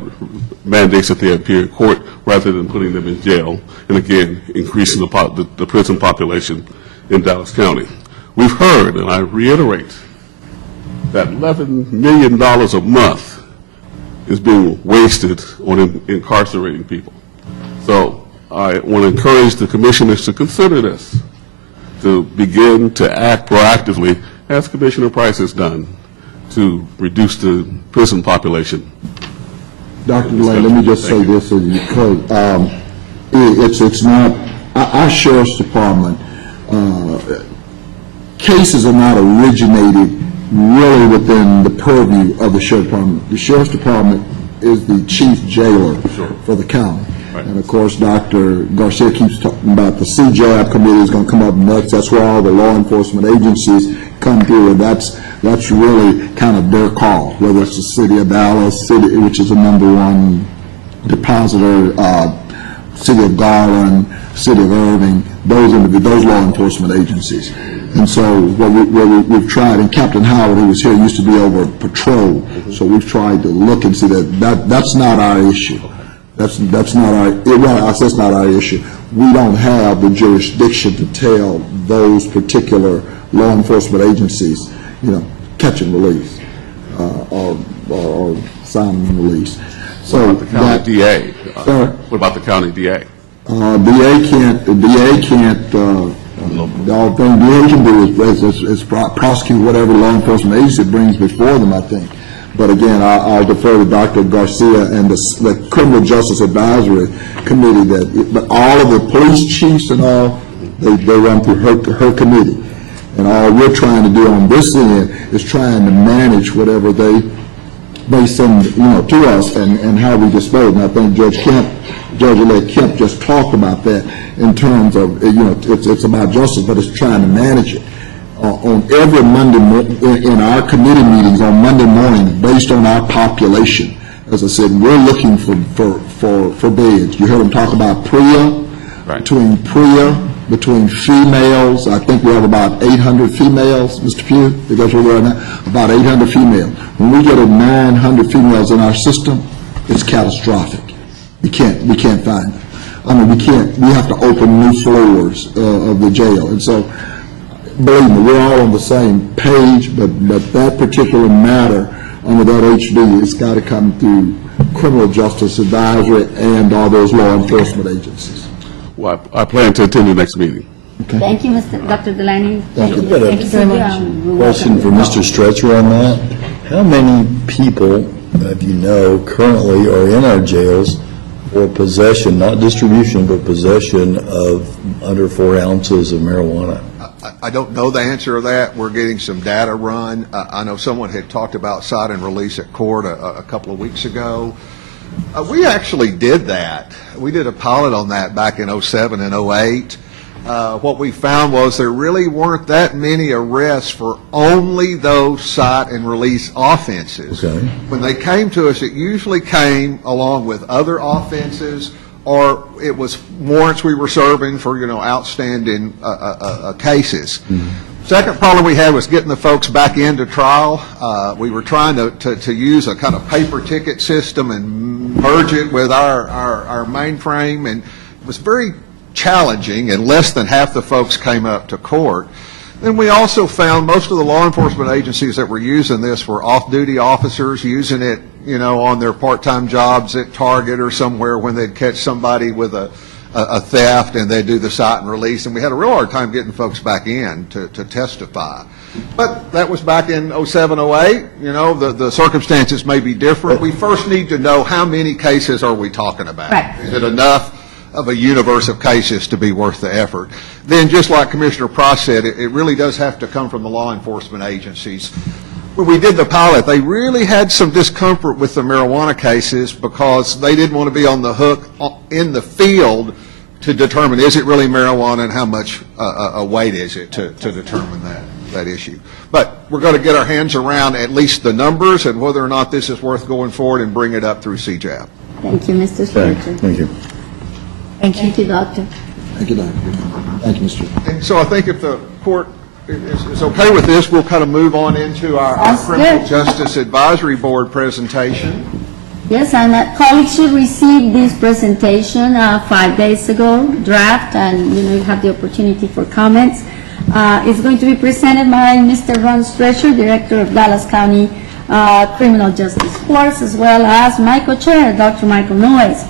mandates that they appear in court rather than putting them in jail, and again, increasing the prison population in Dallas County. We've heard, and I reiterate, that $11 million a month is being wasted on incarcerating people. So I want to encourage the commissioners to consider this, to begin to act proactively, as Commissioner Price has done, to reduce the prison population. Dr. DeLay, let me just say this, because it's not, our sheriff's department, cases are not originated really within the purview of the sheriff's department. The sheriff's department is the chief jailer for the county. Right. And of course, Dr. Garcia keeps talking about the CJAB committee is going to come up next. That's where all the law enforcement agencies come through, and that's really kind of their call, whether it's the city of Dallas, which is the #1 depositor, city of Garland, city of Irving, those law enforcement agencies. And so what we've tried, and Captain Howard, who was here, used to be over patrol, so we've tried to look and see that's not our issue. That's not our, well, that's not our issue. We don't have the jurisdiction to tell those particular law enforcement agencies, catch and release, or sign and release. So what about the county DA? What about the county DA? DA can't, the only thing DA can do is prosecute whatever law enforcement agency brings before them, I think. But again, I'll defer to Dr. Garcia and the Criminal Justice Advisory Committee, but all of the police chiefs and all, they run through her committee. And all we're trying to do on this end is trying to manage whatever they send, to us and how we dispose. And I think Judge-elect Kemp just talked about that in terms of, it's about justice, but it's trying to manage it. On every Monday, in our committee meetings on Monday morning, based on our population, as I said, we're looking for beds. You heard them talk about PREA. Between females, I think we have about 800 females, Mr. Pugh, if that's where we're at now, about 800 females. When we get a 900 females in our system, it's catastrophic. We can't find them. I mean, we have to open new floors of the jail. And so, believe me, we're all on the same page, but that particular matter under that HD, it's got to come through criminal justice advisory and all those law enforcement agencies. Well, I plan to attend the next meeting. Thank you, Dr. Delaney. Thank you. Thank you very much. Question for Mr. Stretcher on that. How many people, if you know, currently are in our jails for possession, not distribution, but possession of under 4 ounces of marijuana? I don't know the answer to that. We're getting some data run. I know someone had talked about cite and release at court a couple of weeks ago. We actually did that. We did a pilot on that back in 07 and 08. What we found was there really weren't that many arrests for only those cite and release offenses. Okay. When they came to us, it usually came along with other offenses, or it was warrants we were serving for, outstanding cases. Second problem we had was getting the folks back into trial. We were trying to use a kind of paper ticket system and merge it with our mainframe, and it was very challenging, and less than half the folks came up to court. Then we also found most of the law enforcement agencies that were using this were off-duty officers using it, on their part-time jobs at Target or somewhere when they'd catch somebody with a theft, and they'd do the cite and release, and we had a real hard time getting folks back in to testify. But that was back in 07, 08. The circumstances may be different. We first need to know how many cases are we talking about. Right. Is it enough of a universe of cases to be worth the effort? Then, just like Commissioner Price said, it really does have to come from the law enforcement agencies. When we did the pilot, they really had some discomfort with the marijuana cases because they didn't want to be on the hook in the field to determine, is it really marijuana and how much a weight is it to determine that issue. But we're going to get our hands around at least the numbers and whether or not this is worth going forward and bring it up through CJAP. Thank you, Mr. Stretcher. Thank you. Thank you, Doctor. Thank you, Doctor. Thank you, Mr. And so I think if the court is okay with this, we'll kind of move on into our Sounds Criminal good. Justice Advisory Board presentation. Yes, and colleagues should receive this presentation 5 days ago, draft, and you have the opportunity for comments. It's going to be presented by Mr. Ron Stretcher, Director of Dallas County Criminal Justice Courts, as well as my co-chair, Dr. Michael Noyes,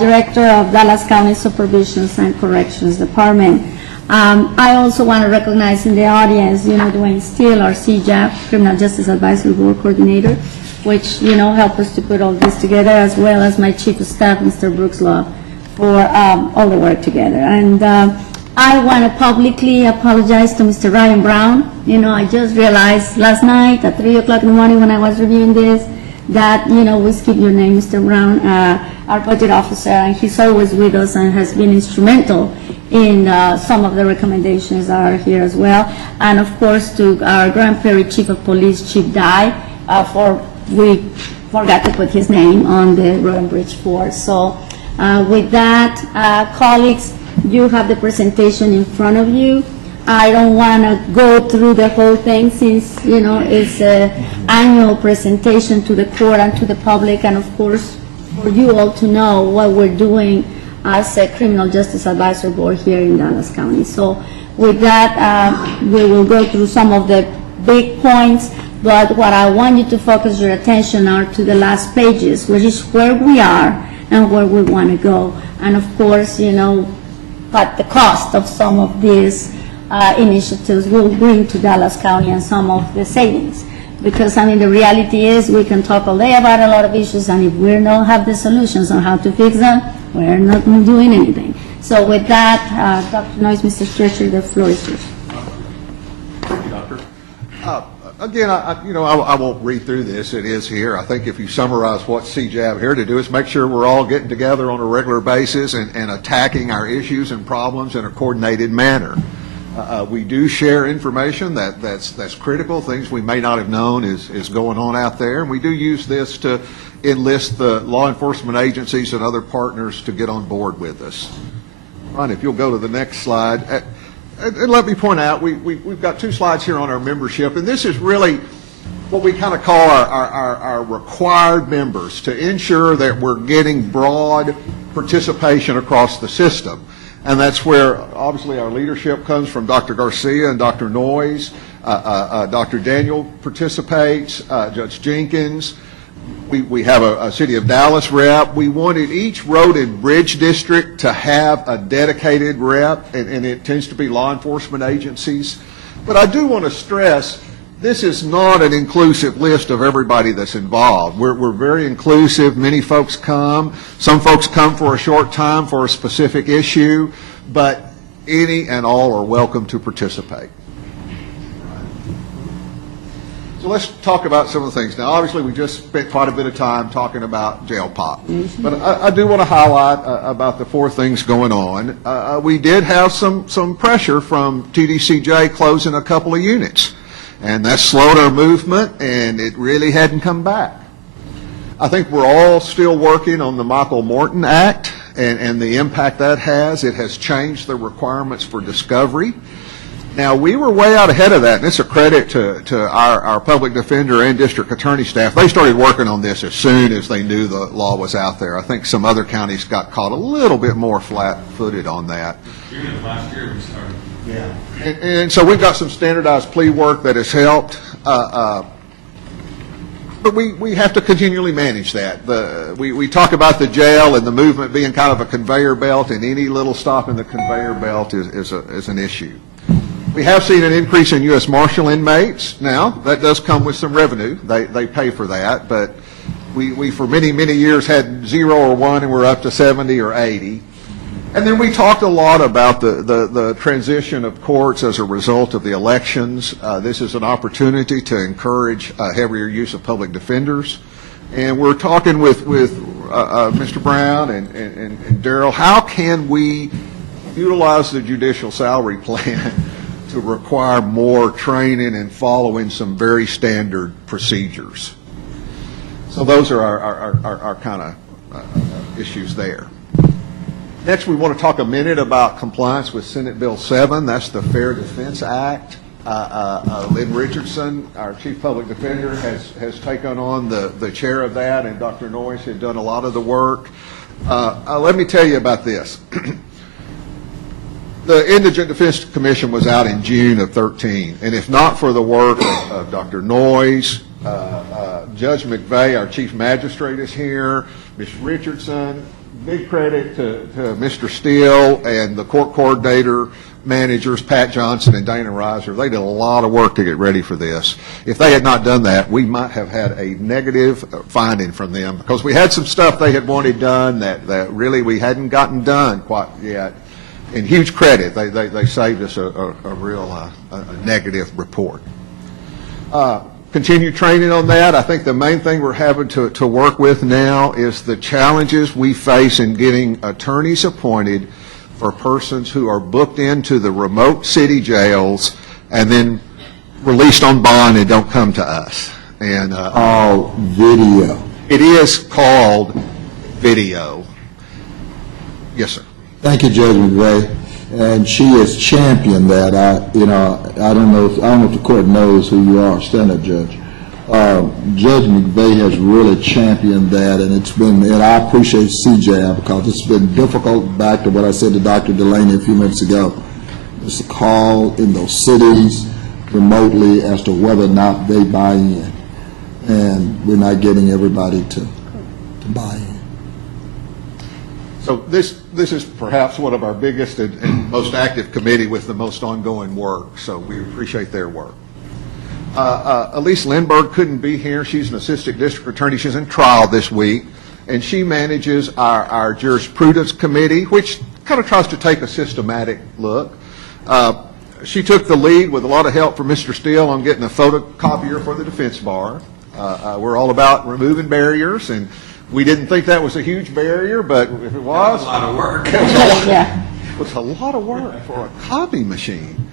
Director of Dallas County Supervision and Corrections Department. I also want to recognize in the audience, Dwayne Steele, our CJAP, Criminal Justice Advisory Board Coordinator, which, helped us to put all this together, as well as my Chief of Staff, Mr. Brooks Love, for all the work together. And I want to publicly apologize to Mr. Ryan Brown. I just realized last night at 3 o'clock in the morning when I was reviewing this, that, we skip your name, Mr. Brown, our budget officer, and he's always with us and has been instrumental in some of the recommendations that are here as well. And of course, to our Grand Prairie Chief of Police, Chief Dye, we forgot to put his name on the Road and Bridge Force. So with that, colleagues, you have the presentation in front of you. I don't want to go through the whole thing since, it's an annual presentation to the court and to the public, and of course, for you all to know what we're doing as a Criminal Justice Advisory Board here in Dallas County. So with that, we will go through some of the big points, but what I want you to focus your attention on to the last pages, which is where we are and where we want to go. And of course, what the cost of some of these initiatives will bring to Dallas County and some of the savings. Because, the reality is we can talk all day about a lot of issues, and if we don't have the solutions on how to fix them, we're not doing anything. So with that, Dr. Noyes, Mr. Stretcher, the floor is yours. Thank you, Doctor. Again, I won't read through this. It is here. I think if you summarize what CJAB here to do is make sure we're all getting together on a regular basis and attacking our issues and problems in a coordinated manner. We do share information that's critical, things we may not have known is going on out there. And we do use this to enlist the law enforcement agencies and other partners to get on board with us. Ron, if you'll go to the next slide. And let me point out, we've got 2 slides here on our membership, and this is really what we kind of call our required members to ensure that we're getting broad participation across the system. And that's where, obviously, our leadership comes from Dr. Garcia and Dr. Noyes. Dr. Daniel participates, Judge Jenkins. We have a City of Dallas rep. We wanted each road and bridge district to have a dedicated rep, and it tends to be law enforcement agencies. But I do want to stress, this is not an inclusive list of everybody that's involved. We're very inclusive. Many folks come. Some folks come for a short time for a specific issue, but any and all are welcome to participate. So let's talk about some of the things. Now, obviously, we just spent quite a bit of time talking about jail pop. But I do want to highlight about the 4 things going on. We did have some pressure from TDCJ closing a couple of units. And that slowed our movement, and it really hadn't come back. I think we're all still working on the Michael Morton Act and the impact that has. It has changed the requirements for discovery. Now, we were way out ahead of that, and it's a credit to our public defender and district attorney staff. They started working on this as soon as they knew the law was out there. I think some other counties got caught a little bit more flat-footed on that. June of last year we started. Yeah. And so we've got some standardized plea work that has helped. But we have to continually manage that. We talk about the jail and the movement being kind of a conveyor belt, and any little stop in the conveyor belt is an issue. We have seen an increase in U.S. Marshal inmates. Now, that does come with some revenue. They pay for that, but we for many, many years had 0 or 1, and we're up to 70 or 80. And then we talked a lot about the transition of courts as a result of the elections. This is an opportunity to encourage heavier use of public defenders. And we're talking with Mr. Brown and Darrell, how can we utilize the judicial salary plan to require more training and following some very standard procedures? So those are our kind of issues there. Next, we want to talk a minute about compliance with Senate Bill 7. That's the Fair Defense Act. Lynn Richardson, our Chief Public Defender, has taken on the chair of that, and Dr. Noyes had done a lot of the work. Let me tell you about this. The Indigent Defense Commission was out in June of 13, and if not for the work of Dr. Noyes, Judge McVeigh, our Chief Magistrate, is here, Ms. Richardson. Big credit to Mr. Steele and the court coordinator managers, Pat Johnson and Dana Reiser. They did a lot of work to get ready for this. If they had not done that, we might have had a negative finding from them, because we had some stuff they had wanted done that really we hadn't gotten done quite yet. And huge credit, they saved us a real negative report. Continue training on that. I think the main thing we're having to work with now is the challenges we face in getting attorneys appointed for persons who are booked into the remote city jails and then released on bond and don't come to us. And video. It is called video. Yes, sir. Thank you, Judge McVeigh. And she has championed that. I don't know if the court knows who you are, stand up, Judge. Judge McVeigh has really championed that, and I appreciate CJI, because it's been difficult, back to what I said to Dr. Delaney a few minutes ago. It's a call in those cities remotely as to whether or not they buy in. And we're not getting everybody to buy in. So this is perhaps one of our biggest and most active committee with the most ongoing work, so we appreciate their work. Elise Lindberg couldn't be here. She's an assistant district attorney. She's in trial this week, and she manages our jurisprudence committee, which kind of tries to take a systematic look. She took the lead with a lot of help from Mr. Steele on getting a photocopier for the defense bar. We're all about removing barriers, and we didn't think that was a huge barrier, but if it was, a lot of work. was a lot of work for a copy machine.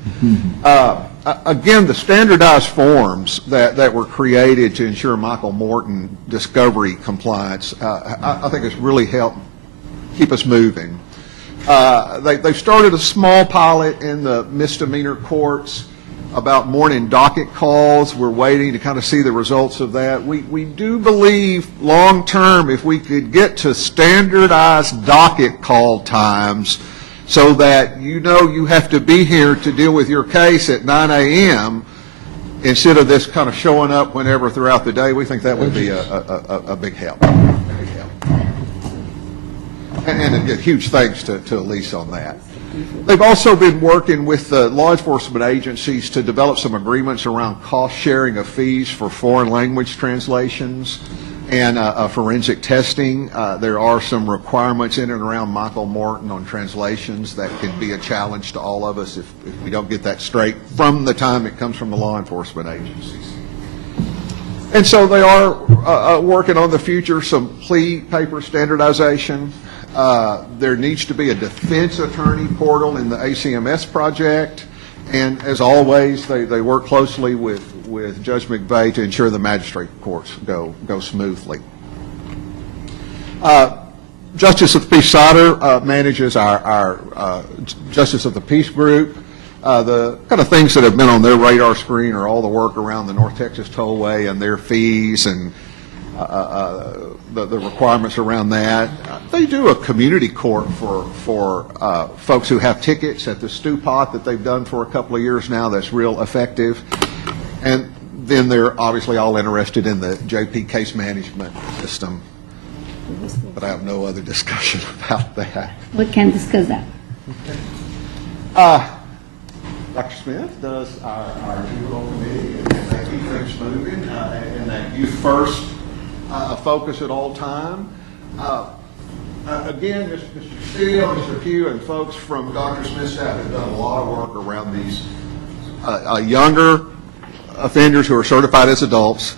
Again, the standardized forms that were created to ensure Michael Morton discovery compliance, I think has really helped keep us moving. They started a small pilot in the misdemeanor courts about morning docket calls. We're waiting to kind of see the results of that. We do believe long-term, if we could get to standardized docket call times so that you know you have to be here to deal with your case at 9 a.m. instead of this kind of showing up whenever throughout the day, we think that would be a big help. And a huge thanks to Elise on that. They've also been working with the law enforcement agencies to develop some agreements around cost sharing of fees for foreign language translations and forensic testing. There are some requirements in and around Michael Morton on translations that can be a challenge to all of us if we don't get that straight from the time it comes from the law enforcement agencies. And so they are working on the future, some plea paper standardization. There needs to be a defense attorney portal in the ACMS project. And as always, they work closely with Judge McVeigh to ensure the magistrate courts go smoothly. Justice of the Peace Sider manages our Justice of the Peace group. The kind of things that have been on their radar screen are all the work around the North Texas Tollway and their fees and the requirements around that. They do a community court for folks who have tickets at the stew pot that they've done for a couple of years now that's real effective. And then they're obviously all interested in the JP case management system. But I have no other discussion about that. We can discuss that. Dr. Smith does our juvenile committee, and they keep things moving, and that youth first focus at all time. Again, Mr. Steele, Mr. Pugh, and folks from Dr. Smith's staff have done a lot of work around these younger offenders who are certified as adults,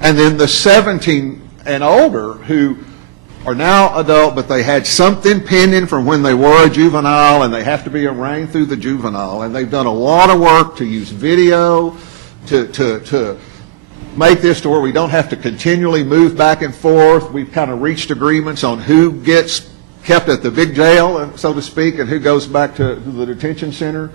and then the 17 and older who are now adult, but they had something pending from when they were a juvenile, and they have to be arraigned through the juvenile. And they've done a lot of work to use video to make this to where we don't have to continually move back and forth. We've kind of reached agreements on who gets kept at the big jail, so to speak, and who goes back to the detention center.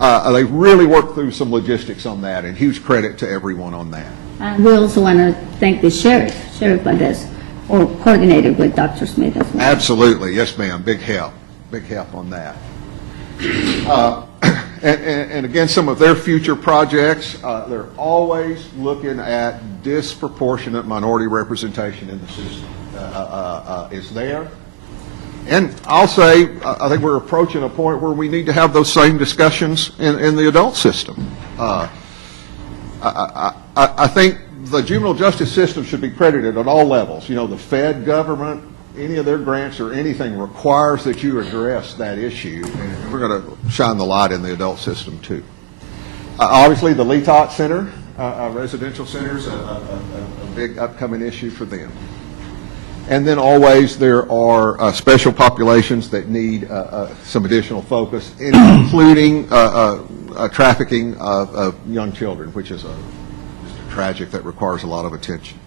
They've really worked through some logistics on that, and huge credit to everyone on that. And we also want to thank the Sheriff Valdez, or coordinated with Dr. Smith as well. Absolutely, yes, ma'am. Big help on that. And again, some of their future projects, they're always looking at disproportionate minority representation in the system. It's there. And I'll say, I think we're approaching a point where we need to have those same discussions in the adult system. I think the juvenile justice system should be credited at all levels. You know, the Fed government, any of their grants or anything requires that you address that issue, and we're going to shine the light in the adult system too. Obviously, the Letot Center, residential centers, a big upcoming issue for them. And then always there are special populations that need some additional focus, including trafficking of young children, which is tragic, that requires a lot of attention.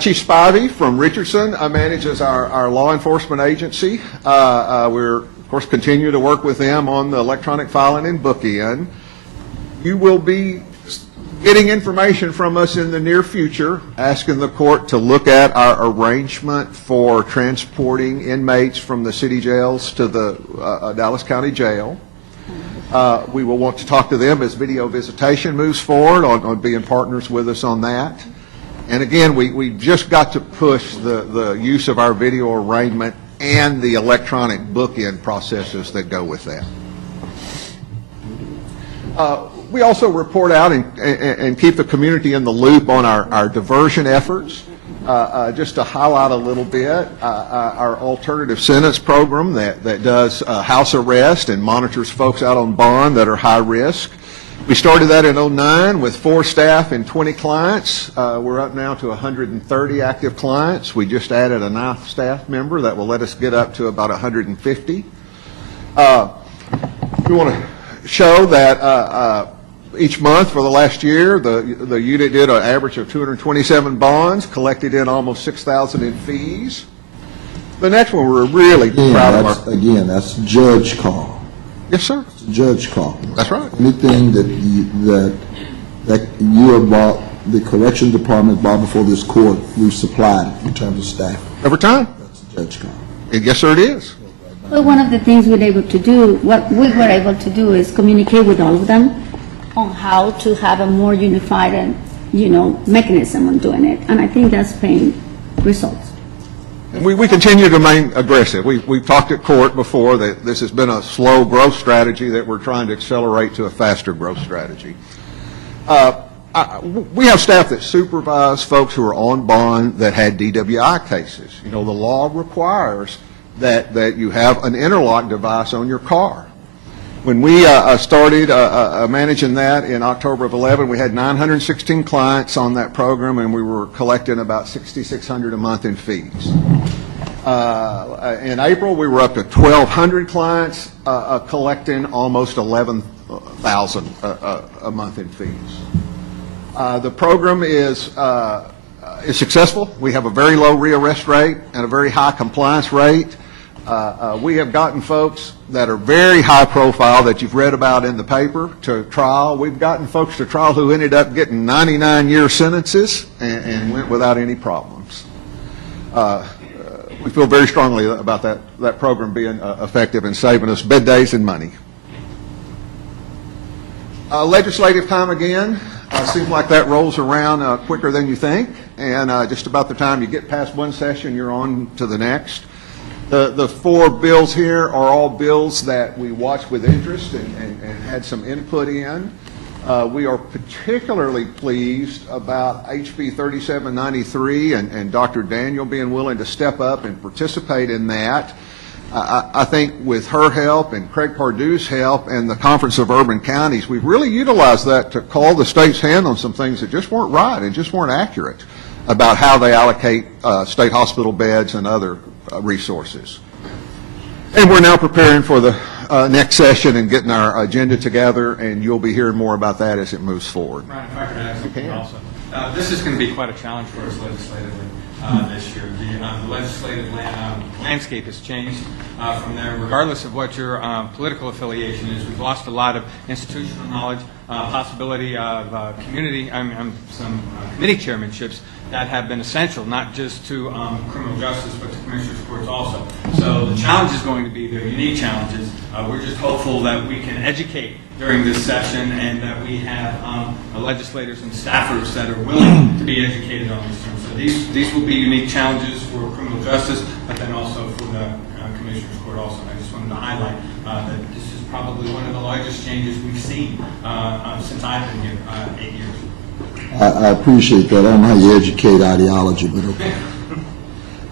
Chief Spivey from Richardson manages our law enforcement agency. We're, of course, continue to work with them on the electronic filing and book-in. You will be getting information from us in the near future, asking the court to look at our arrangement for transporting inmates from the city jails to the Dallas County Jail. We will want to talk to them as video visitation moves forward on being partners with us on that. And again, we just got to push the use of our video arraignment and the electronic book-in processes that go with that. We also report out and keep the community in the loop on our diversion efforts. Just to highlight a little bit, our alternative sentence program that does house arrest and monitors folks out on bond that are high risk. We started that in 2009 with 4 staff and 20 clients. We're up now to 130 active clients. We just added a 9th staff member that will let us get up to about 150. We want to show that each month for the last year, the unit did an average of 227 bonds, collected in almost 6,000 in fees. The next one, we're really proud of our... Again, that's judge call. Yes, sir. It's judge call. That's right. Anything that you have brought, the correction department brought before this court, we've supplied in terms of staff. Every time. That's a judge call. Yes, sir, it is. Well, one of the things we're able to do, what we were able to do is communicate with all of them on how to have a more unified and, mechanism on doing it. And I think that's paying results. We continue to remain aggressive. We've talked at court before that this has been a slow growth strategy that we're trying to accelerate to a faster growth strategy. We have staff that supervise folks who are on bond that had DWI cases. The law requires that you have an interlock device on your car. When we started managing that in October of 11, we had 916 clients on that program, and we were collecting about $6,600 a month in fees. In April, we were up to 1,200 clients collecting almost $11,000 a month in fees. The program is successful. We have a very low rearrest rate and a very high compliance rate. We have gotten folks that are very high profile that you've read about in the paper to trial. We've gotten folks to trial who ended up getting 99-year sentences and went without any problems. We feel very strongly about that program being effective in saving us bed days and money. Legislative time again. Seems like that rolls around quicker than you think, and just about the time you get past one session, you're on to the next. The four bills here are all bills that we watched with interest and had some input in. We are particularly pleased about HB 3793 and Dr. Daniel being willing to step up and participate in that. I think with her help and Craig Pardue's help and the Conference of Urban Counties, we've really utilized that to call the state's hand on some things that just weren't right and just weren't accurate about how they allocate state hospital beds and other resources. And we're now preparing for the next session and getting our agenda together, and you'll be hearing more about that as it moves forward. Brian, if I could add something also. This is going to be quite a challenge for us legislatively this year. The legislative landscape has changed from there. Regardless of what your political affiliation is, we've lost a lot of institutional knowledge, possibility of some committee chairmanships that have been essential, not just to criminal justice, but to commissioners' courts also. So the challenge is going to be, they're unique challenges. We're just hopeful that we can educate during this session and that we have legislators and staffers that are willing to be educated on these terms. So these will be unique challenges for criminal justice, but then also for the commissioners' court also. I just wanted to highlight that this is probably one of the largest changes we've seen since I've been here 8 years. I appreciate that. I don't know how you educate ideology, but okay.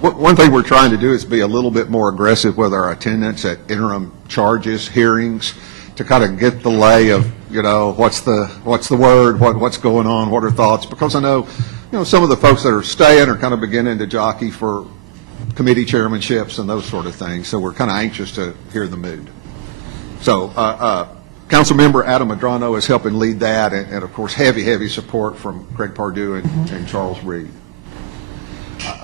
One thing we're trying to do is be a little bit more aggressive with our attendance at interim charges, hearings, to kind of get the lay of, what's the word, what's going on, what are thoughts, because I know, some of the folks that are staying are kind of beginning to jockey for committee chairmanships and those sort of things, so we're kind of anxious to hear the mood. So, Councilmember Adam Medrano is helping lead that, and of course, heavy support from Craig Pardue and Charles Reed.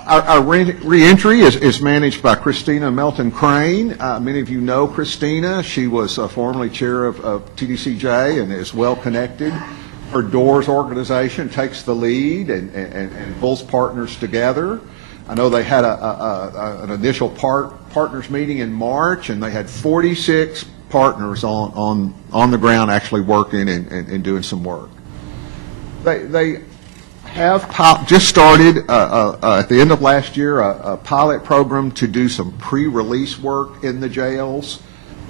Our reentry is managed by Christina Melton Crane. Many of you know Christina. She was formerly chair of TDCJ and is well connected. Her DOORS organization takes the lead and pulls partners together. I know they had an initial partners meeting in March, and they had 46 partners on the ground actually working and doing some work. They have just started at the end of last year a pilot program to do some pre-release work in the jails.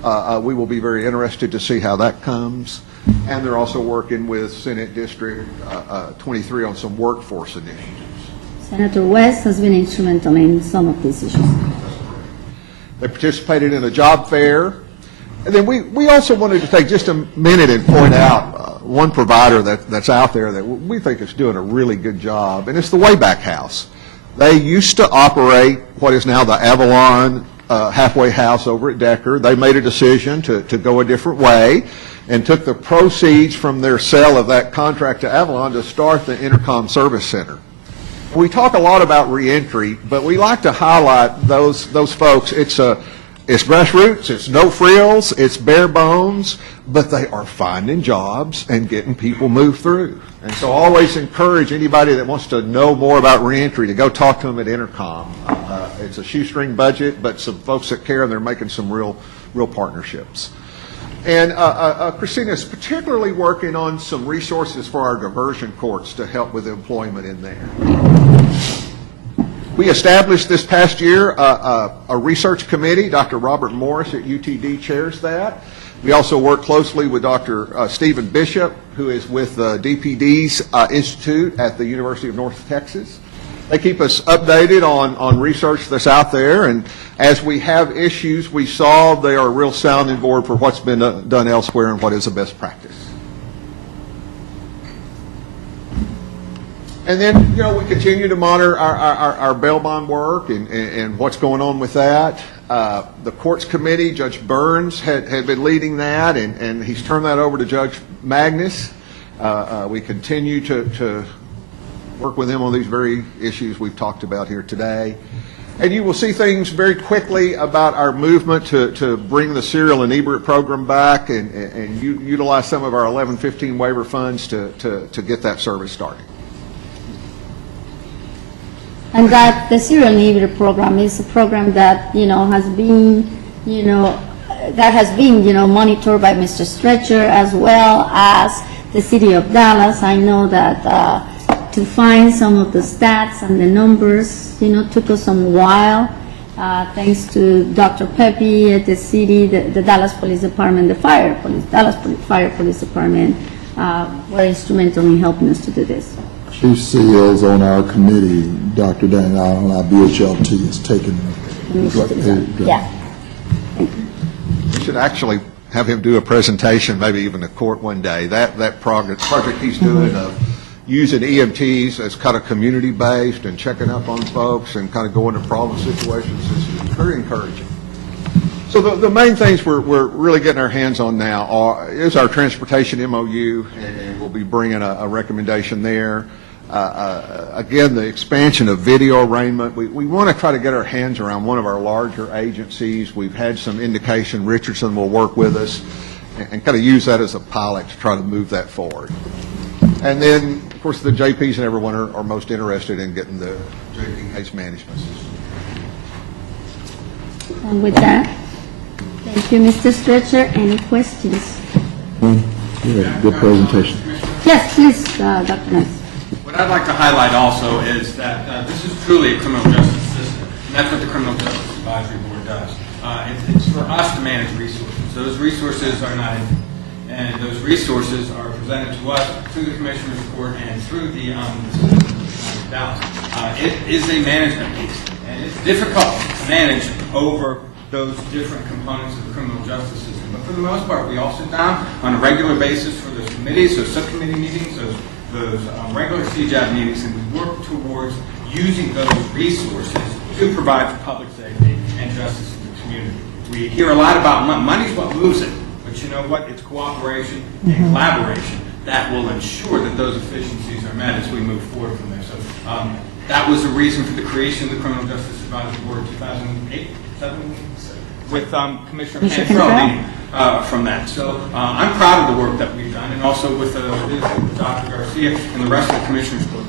We will be very interested to see how that comes. And they're also working with Senate District 23 on some workforce initiatives. Senator West has been instrumental in some of these issues. They participated in a job fair. And then we also wanted to take just a minute and point out one provider that's out there that we think is doing a really good job, and it's the Wayback House. They used to operate what is now the Avalon halfway house over at Decker. They made a decision to go a different way and took the proceeds from their sale of that contract to Avalon to start the Intercom Service Center. We talk a lot about reentry, but we like to highlight those folks. It's grassroots, it's no frills, it's bare bones, but they are finding jobs and getting people moved through. And so I always encourage anybody that wants to know more about reentry to go talk to them at Intercom. It's a shoestring budget, but some folks that care, and they're making some real partnerships. And Christina is particularly working on some resources for our diversion courts to help with employment in there. We established this past year a research committee. Dr. Robert Morris at UTD chairs that. We also work closely with Dr. Stephen Bishop, who is with DPD's Institute at the University of North Texas. They keep us updated on research that's out there, and as we have issues we solve, they are a real sounding board for what's been done elsewhere and what is the best practice. And then, we continue to monitor our bail bond work and what's going on with that. The courts committee, Judge Burns had been leading that, and he's turned that over to Judge Magnus. We continue to work with him on these very issues we've talked about here today. And you will see things very quickly about our movement to bring the serial inebriate program back and utilize some of our 1115 waiver funds to get that service started. And that the serial inebriate program is a program that, has been, monitored by Mr. Stretcher as well as the city of Dallas. I know that to find some of the stats and the numbers, took us some while. Thanks to Dr. Pepe at the city, the Dallas Police Department, Dallas Fire Police Department were instrumental in helping us to do this. Chief SEALs on our committee, Dr. Dan Allen, our BHLT, is taking Yeah. We should actually have him do a presentation, maybe even to court one day. That project he's doing of using EMTs as kind of community-based and checking up on folks and kind of going to problem situations is very encouraging. So the main things we're really getting our hands on now is our transportation MOU, and we'll be bringing a recommendation there. Again, the expansion of video arraignment. We want to try to get our hands around one of our larger agencies. We've had some indication Richardson will work with us and kind of use that as a pilot to try to move that forward. And then, of course, the JPs and everyone are most interested in getting the JP case management system. And with that, thank you, Mr. Stretcher. Any questions? Good presentation. Yes, please, Dr. Nice. What I'd like to highlight also is that this is truly a criminal justice system, and that's what the Criminal Justice Advisory Board does. It's for us to manage resources. Those resources are not infinite, and those resources are presented to us through the Commissioner's Court and through the Dallas. It is a management piece, and it's difficult to manage over those different components of the criminal justice system. But for the most part, we all sit down on a regular basis for those committees, those subcommittee meetings, those regular CJAB meetings, and we work towards using those resources to provide for public safety and justice in the community. We hear a lot about money. Money's what moves it. But you know what? It's cooperation and collaboration that will ensure that those efficiencies are met as we move forward from there. So that was the reason for the creation of the Criminal Justice Advisory Board in 2008, 7, with Commissioner Cantrell leading from that. So I'm proud of the work that we've done, and also with Dr. Garcia and the rest of the Commissioners Court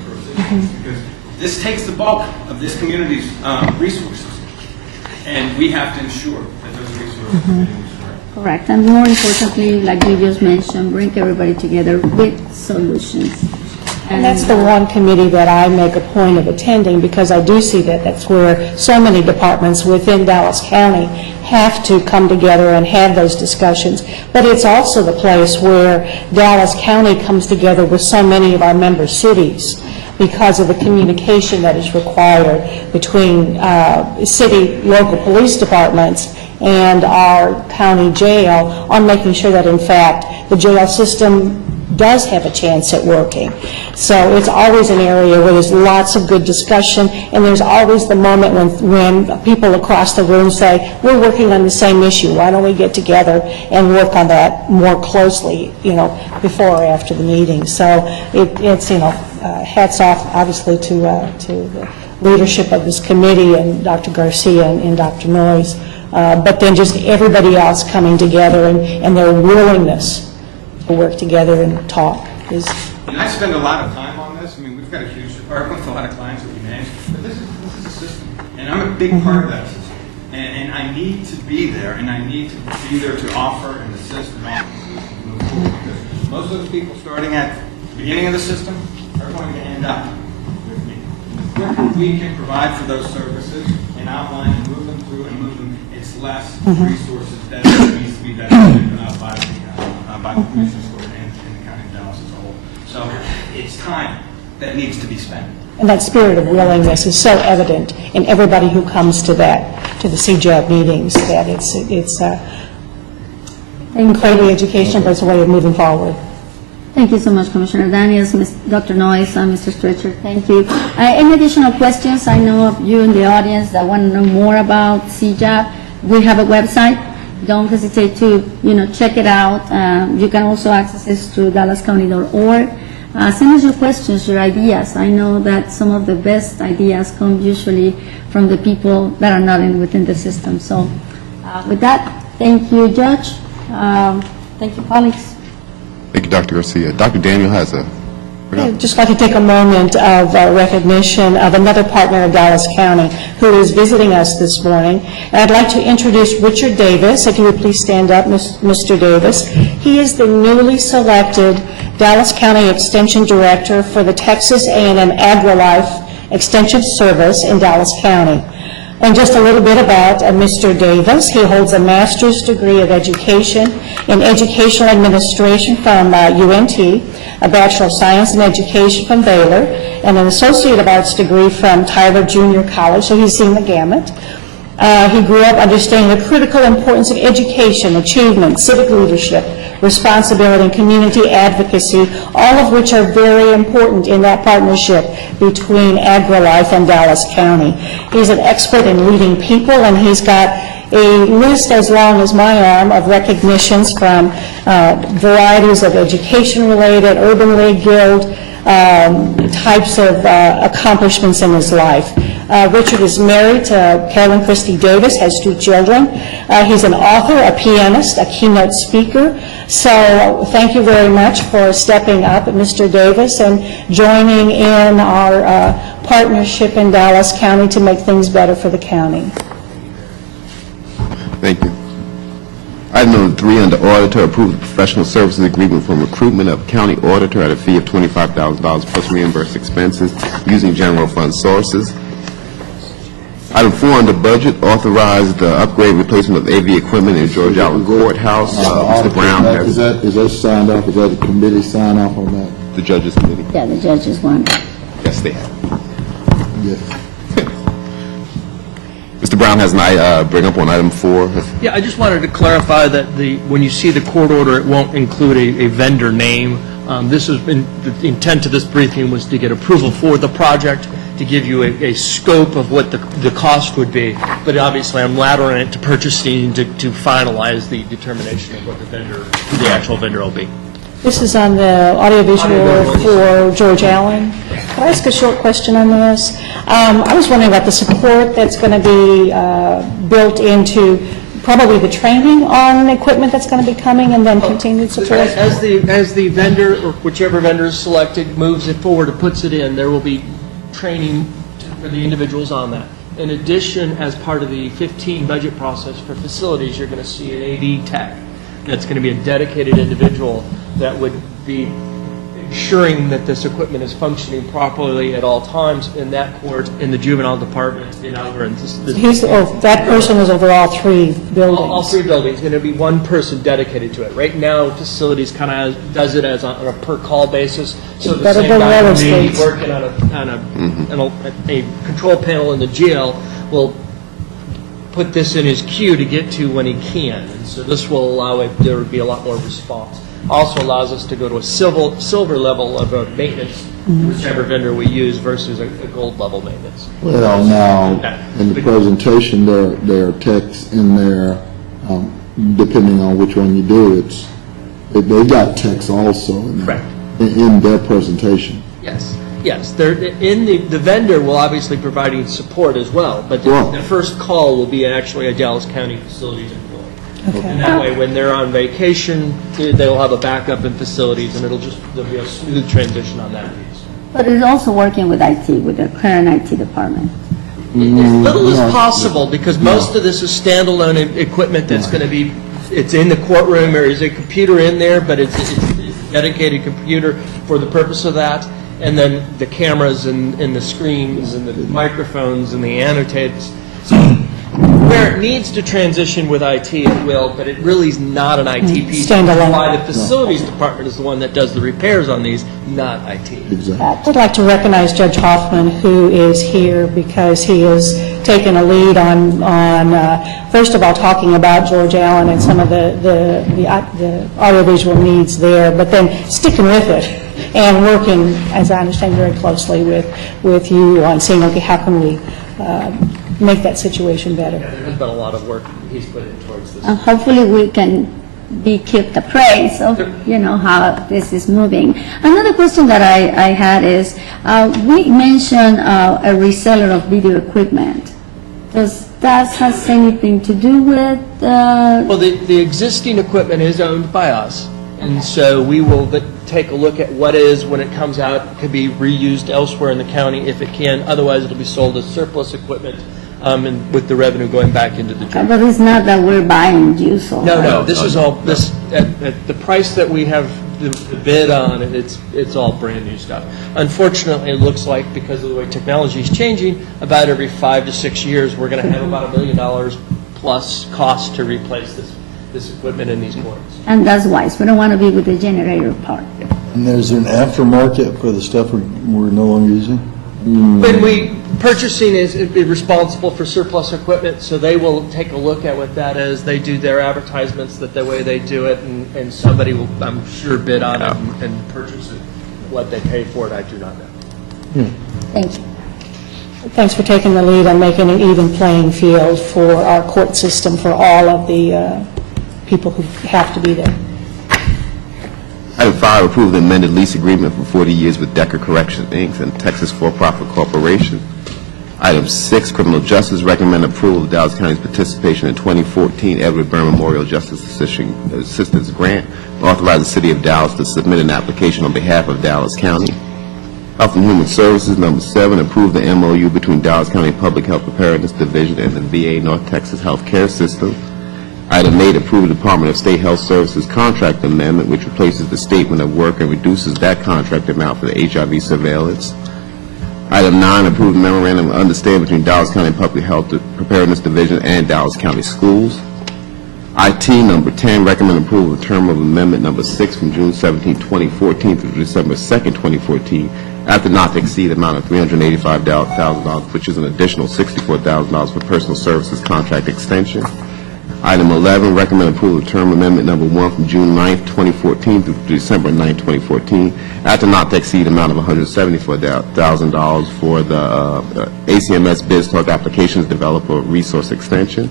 because this takes the bulk of this community's resources, and we have to ensure that those resources are being used. Correct. And more importantly, like you just mentioned, bring everybody together with solutions. And that's the one committee that I make a point of attending, because I do see that that's where so many departments within Dallas County have to come together and have those discussions. But it's also the place where Dallas County comes together with so many of our member cities because of the communication that is required between city, local police departments and our county jail on making sure that, in fact, the jail system does have a chance at working. So it's always an area where there's lots of good discussion, and there's always the moment when people across the room say, we're working on the same issue, why don't we get together and work on that more closely, before or after the meeting. So it's, hats off, obviously, to the leadership of this committee and Dr. Garcia and Dr. Noyes, but then just everybody else coming together and their willingness to work together and talk is... And I spend a lot of time on this. I mean, we've got a huge department with a lot of clients that we manage, but this is a system, and I'm a big part of that system. And I need to be there, and I need to be there to offer and assist and offer to move forward, because most of those people starting at the beginning of the system are going to end up with me. The quicker we can provide for those services and outline and move them through and move them, it's less resources that needs to be dedicated by the Commissioners Court and the County of Dallas as a whole. So it's time that needs to be spent. And that spirit of willingness is so evident in everybody who comes to the CJAB meetings, that it's incredibly educational, but it's a way of moving forward. Thank you so much, Commissioner Daniels, Dr. Noyes, and Mr. Stritcher. Thank you. Any additional questions? I know of you in the audience that want to know more about CJAB. We have a website. Don't hesitate to, check it out. You can also access this through dallascounty.org. Send us your questions, your ideas. I know that some of the best ideas come usually from the people that are not within the system. So with that, thank you, Judge. Thank you, colleagues. Thank you, Dr. Garcia. Dr. Daniel has a... I'd just like to take a moment of recognition of another partner of Dallas County who is visiting us this morning. And I'd like to introduce Richard Davis. If you would please stand up, Mr. Davis. He is the newly selected Dallas County Extension Director for the Texas A&M AgriLife Extension Service in Dallas County. And just a little bit about Mr. Davis. He holds a master's degree of education in educational administration from UNT, a Bachelor of Science in Education from Baylor, and an Associate of Arts degree from Tyler Junior College, so he's seen the gamut. He grew up understanding the critical importance of education, achievement, civic leadership, responsibility, and community advocacy, all of which are very important in that partnership between AgriLife and Dallas County. He's an expert in leading people, and he's got a list as long as my arm of recognitions from varieties of education-related, Urban League Guild, types of accomplishments in his life. Richard is married to Carolyn Christie Davis, has 2 children. He's an author, a pianist, a keynote speaker. So thank you very much for stepping up, Mr. Davis, and joining in our partnership in Dallas County to make things better for the county. Thank you. Item number 3, under auditor, approve the professional services agreement for recruitment of county auditor at a fee of $25,000 plus reimbursed expenses using general fund sources. Item 4, under budget, authorize the upgrade replacement of AV equipment in George Allen Courthouse. Mr. Brown has... Is that signed off? Is that the committee sign off on that? The judges committee? Yeah, the judges want. Yes, they have. Yes. Mr. Brown has an bring up on item 4. Yeah, I just wanted to clarify that when you see the court order, it won't include a vendor name. The intent of this briefing was to get approval for the project, to give you a scope of what the cost would be. But obviously, I'm laddering it to purchasing to finalize the determination of what the actual vendor will be. This is on the audiovisual for George Allen. Can I ask a short question on this? I was wondering about the support that's going to be built into probably the training on equipment that's going to be coming, and then continued support. As the vendor, or whichever vendor is selected, moves it forward and puts it in, there will be training for the individuals on that. In addition, as part of the 15 budget process for facilities, you're going to see an AV tech. That's going to be a dedicated individual that would be ensuring that this equipment is functioning properly at all times in that court, in the juvenile department, in other. That person is over all 3 buildings. All 3 buildings. Going to be one person dedicated to it. Right now, facilities kind of does it as on a per call basis. So the same guy who may be working on a control panel in the jail will put this in his queue to get to when he can. And so this will allow there to be a lot more response. also allows us to go to a silver level of maintenance, whichever vendor we use, versus a gold level maintenance. Well, now, in the presentation, there are texts in there, depending on which one you do, they got text also in their presentation. Yes, yes. The vendor will obviously providing support as well, but the first call will be actually a Dallas County Facilities employee. Okay. And that way, when they're on vacation, they'll have a backup in facilities, and there'll be a smooth transition on that piece. But it's also working with IT, with the current IT department. As little as possible, because most of this is standalone equipment that's going to be, it's in the courtroom, or is a computer in there, but it's a dedicated computer for the purpose of that, and then the cameras and the screens and the microphones and the annotators. So where it needs to transition with IT, it will, but it really is not an IT piece. Standalone. Why the facilities department is the one that does the repairs on these, not IT. I'd like to recognize Judge Hoffman, who is here because he has taken a lead on first of all, talking about George Allen and some of the audiovisual needs there, but then sticking with it and working, as I understand, very closely with you on seeing, okay, how can we make that situation better? Yeah, there has been a lot of work he's put in towards this. Hopefully we can be kept appraised of, how this is moving. Another question that I had is, we mentioned a reseller of video equipment. Does that has anything to do with? Well, the existing equipment is owned by us, and so we will take a look at what is, when it comes out, it could be reused elsewhere in the county if it can. Otherwise, it'll be sold as surplus equipment, and with the revenue going back into the general. But it's not that we're buying used. No, this is all, at the price that we have the bid on, it's all brand-new stuff. Unfortunately, it looks like, because of the way technology is changing, about every 5 to 6 years, we're going to have about $1 million plus cost to replace this equipment in these courts. And that's wise. We don't want to be with the generator part. And there's an aftermarket for the stuff we're no longer using? When we, purchasing is responsible for surplus equipment, so they will take a look at what that is. They do their advertisements the way they do it, and somebody will, I'm sure, bid on it and purchase it. What they pay for it, I do not know. Thank you. Thanks for taking the lead on making an even playing field for our court system, for all of the people who have to be there. Item 5, approve the amended lease agreement for 40 years with Decker Corrections, Inc. and Texas For-Profit Corporation. Item 6, criminal justice, recommend approval of Dallas County's participation in 2014 Edward Byrne Memorial Justice Assistance Grant, authorize the City of Dallas to submit an application on behalf of Dallas County. Health and Human Services, number 7, approve the MOU between Dallas County Public Health Preparedness Division and the VA North Texas Health Care System. Item 8, approve the Department of State Health Services contract amendment, which replaces the statement of work and reduces that contract amount for the HIV surveillance. Item 9, approve the memorandum of understanding between Dallas County Public Health Preparedness Division and Dallas County Schools. IT, number 10, recommend approval of term of amendment number 6 from June 17, 2014 through December 2, 2014, after not to exceed the amount of $385,000, which is an additional $64,000 for personal services contract extension. Item 11, recommend approval of term amendment number 1 from June 9, 2014 through December 9, 2014, after not to exceed the amount of $174,000 for the ACMS BizTalk Applications Developer Resource Extension.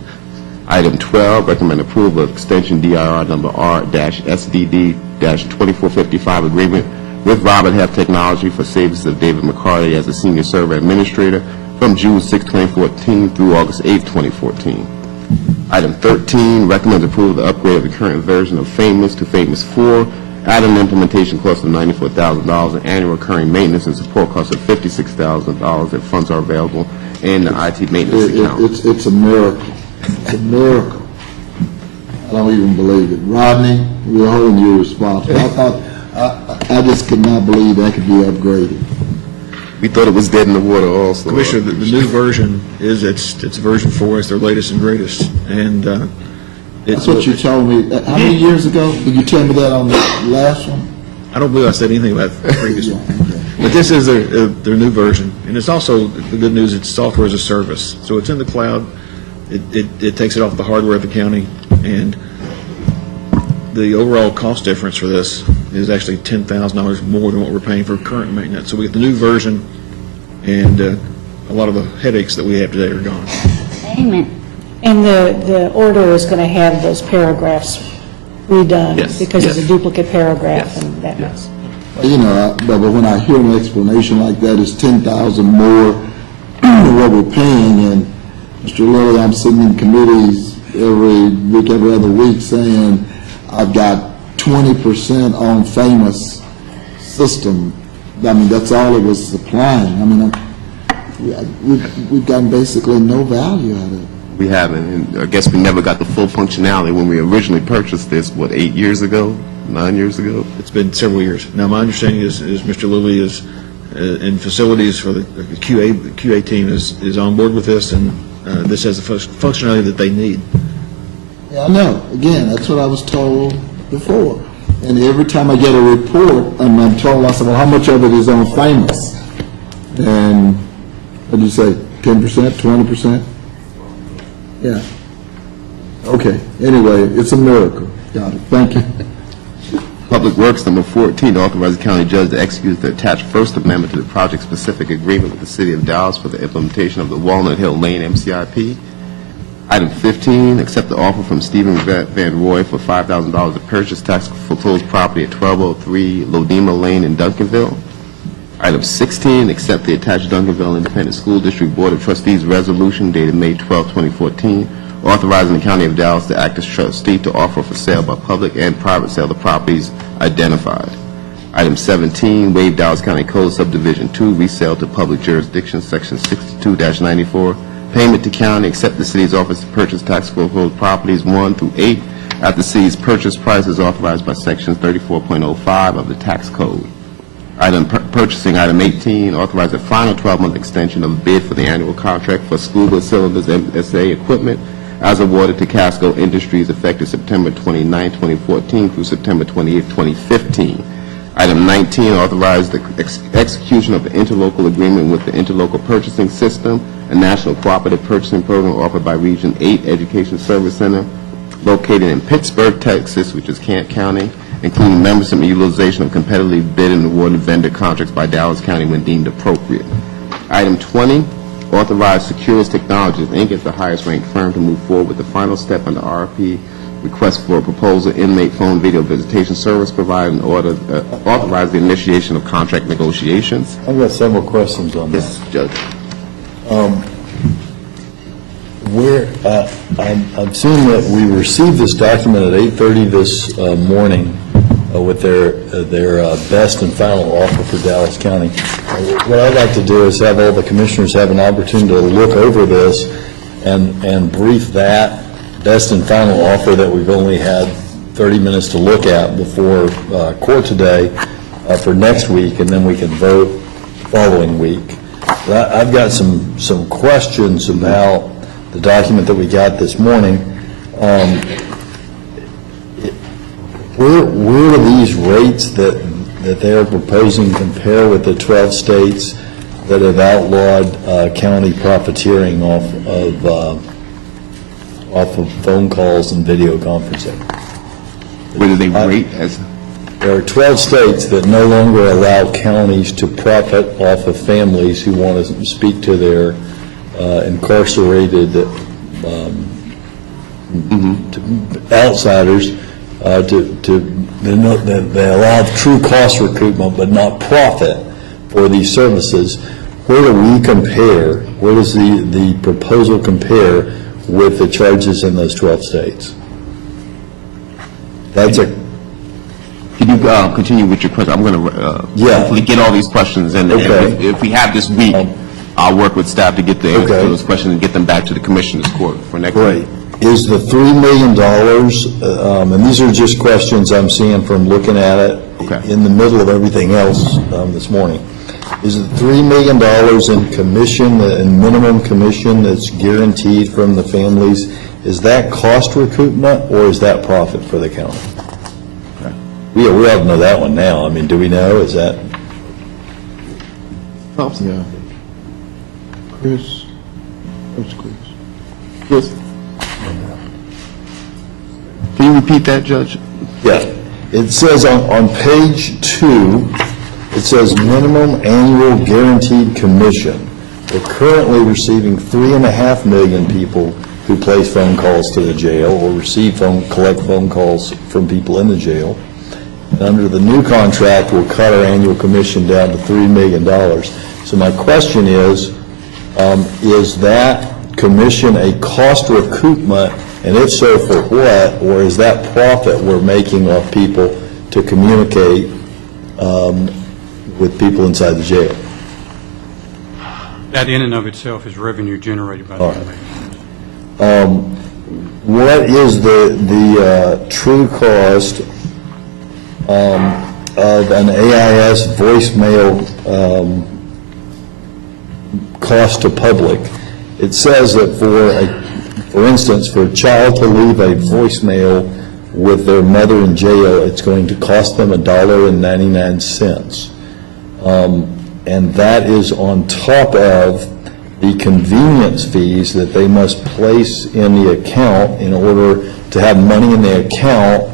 Item 12, recommend approval of extension DIR number R-SDD-2455 agreement with Robert Half Technology for services of David McCarty as a senior server administrator from June 6, 2014 through August 8, 2014. Item 13, recommend approval of the upgrade of the current version of Famous to Famous 4 at an implementation cost of $94,000 and annual recurring maintenance and support cost of $56,000 if funds are available in the IT maintenance account. It's a miracle. It's a miracle. I don't even believe it. Rodney, we're holding you responsible. I just could not believe that could be upgraded. We thought it was dead in the water also. Commissioner, the new version is, it's version 4, it's their latest and greatest, and That's what you told me. How many years ago? Did you tell me that on the last one? I don't believe I said anything about the previous one. But this is their new version, and it's also, the good news, it's software as a service, so it's in the cloud, it takes it off the hardware of the county, and the overall cost difference for this is actually $10,000 more than what we're paying for current maintenance. So we get the new version, and a lot of the headaches that we have today are gone. Amen. And the order is going to have those paragraphs redone. Yes, Because it's a yes. duplicate paragraph, and that was. You know, but when I hear an explanation like that, it's 10,000 more than what we're paying, and Mr. Lilly, I'm sitting in committees every week, every other week, saying I've got 20% on famous system. I mean, that's all it was supplying. I mean, we've gotten basically no value out of it. We haven't, and I guess we never got the full functionality when we originally purchased this, 8 years ago, 9 years ago? It's been several years. Now, my understanding is Mr. Lilly is in facilities for the QA team is on board with this, and this has the functionality that they need. Yeah, I know. Again, that's what I was told before. And every time I get a report, and I'm told myself, well, how much of it is on famous? And what do you say, 10%, 20%? Yeah. Okay. Anyway, it's a miracle. Got it. Thank you. Public Works, number 14, authorize the county judge to execute the attached First Amendment to the project-specific agreement with the City of Dallas for the implementation of the Walnut Hill Lane MCIP. Item 15, accept the offer from Stephen Van Roy for $5,000 to purchase tax foreclosed property at 1203 Lodima Lane in Duncanville. Item 16, accept the attached Duncanville Independent School District Board of Trustees resolution dated May 12, 2014, authorizing the County of Dallas to act as trustee to offer for sale by public and private sale the properties identified. Item 17, waive Dallas County Code Subdivision 2, resale to public jurisdiction, Section 62-94, payment to county, accept the city's office to purchase tax foreclosed properties 1 through 8 at the city's purchase price as authorized by Section 34.05 of the tax code. Purchasing item 18, authorize a final 12-month extension of the bid for the annual contract for scuba cylinders MSA equipment as awarded to Casco Industries effective September 29, 2014 through September 28, 2015. Item 19, authorize the execution of the interlocal agreement with the Interlocal Purchasing System, a national cooperative purchasing program offered by Region 8 Education Service Center located in Pittsburgh, Texas, which is Kent County, including membership and utilization of competitively bid and awarded vendor contracts by Dallas County when deemed appropriate. Item 20, authorize Securus Technologies, Inc. as the highest-ranked firm to move forward with the final step on the RFP request for a proposal inmate phone video visitation service provided in order authorize the initiation of contract negotiations. I've got several questions on this. Yes, Judge. I'm seeing that we received this document at 8:30 this morning with their best and final offer for Dallas County. What I'd like to do is have all the commissioners have an opportunity to look over this and brief that best and final offer that we've only had 30 minutes to look at before court today for next week, and then we can vote following week. But I've got some questions about the document that we got this morning. Where do these rates that they're proposing compare with the 12 states that have outlawed county profiteering off of phone calls and video conferencing? Where do they rate as? There are 12 states that no longer allow counties to profit off of families who want to speak to their incarcerated outsiders. They allow true cost recoupment but not profit for these services. Where do we compare? Where does the proposal compare with the charges in those 12 states? That's a. Can you continue with your question? I'm going to hopefully get all these questions, and if we have this week, I'll work with staff to get the answers to those questions and get them back to the Commissioner's Court for next week. Is the $3 million, and these are just questions I'm seeing from looking at it in the middle of everything else this morning, is it $3 million in commission, in minimum commission that's guaranteed from the families, is that cost recoupment or is that profit for the county? We ought to know that one now. I mean, do we know? Is that? Yeah. Chris. Where's Chris? Chris? Can you repeat that, Judge? Yeah. It says on page 2, it says minimum annual guaranteed commission. We're currently receiving 3.5 million people who place phone calls to the jail or collect phone calls from people in the jail. And under the new contract, we'll cut our annual commission down to $3 million. So my question is that commission a cost recoupment, and if so, for what? Or is that profit we're making off people to communicate with people inside the jail? That in and of itself is revenue generated by the inmate. What is the true cost of an AIS voicemail cost to public? It says that for instance, for a child to leave a voicemail with their mother in jail, it's going to cost them $1.99. And that is on top of the convenience fees that they must place in the account in order to have money in the account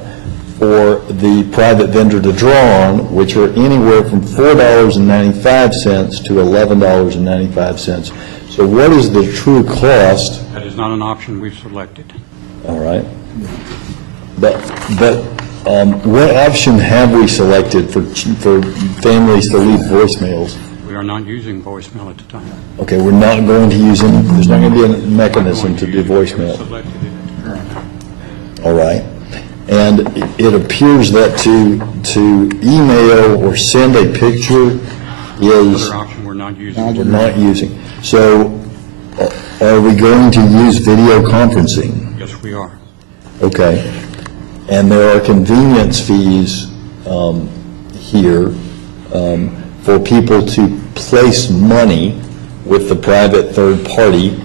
for the private vendor to draw on, which are anywhere from $4.95 to $11.95. So what is the true cost? That is not an option we've selected. All right. But what option have we selected for families to leave voicemails? We are not using voicemail at the time. Okay, we're not going to use any, there's not going to be a mechanism to do voicemail. All right. And it appears that to email or send a picture is... Another option we're not using. We're not using. So are we going to use video conferencing? Yes, we are. Okay. And there are convenience fees here for people to place money with the private third party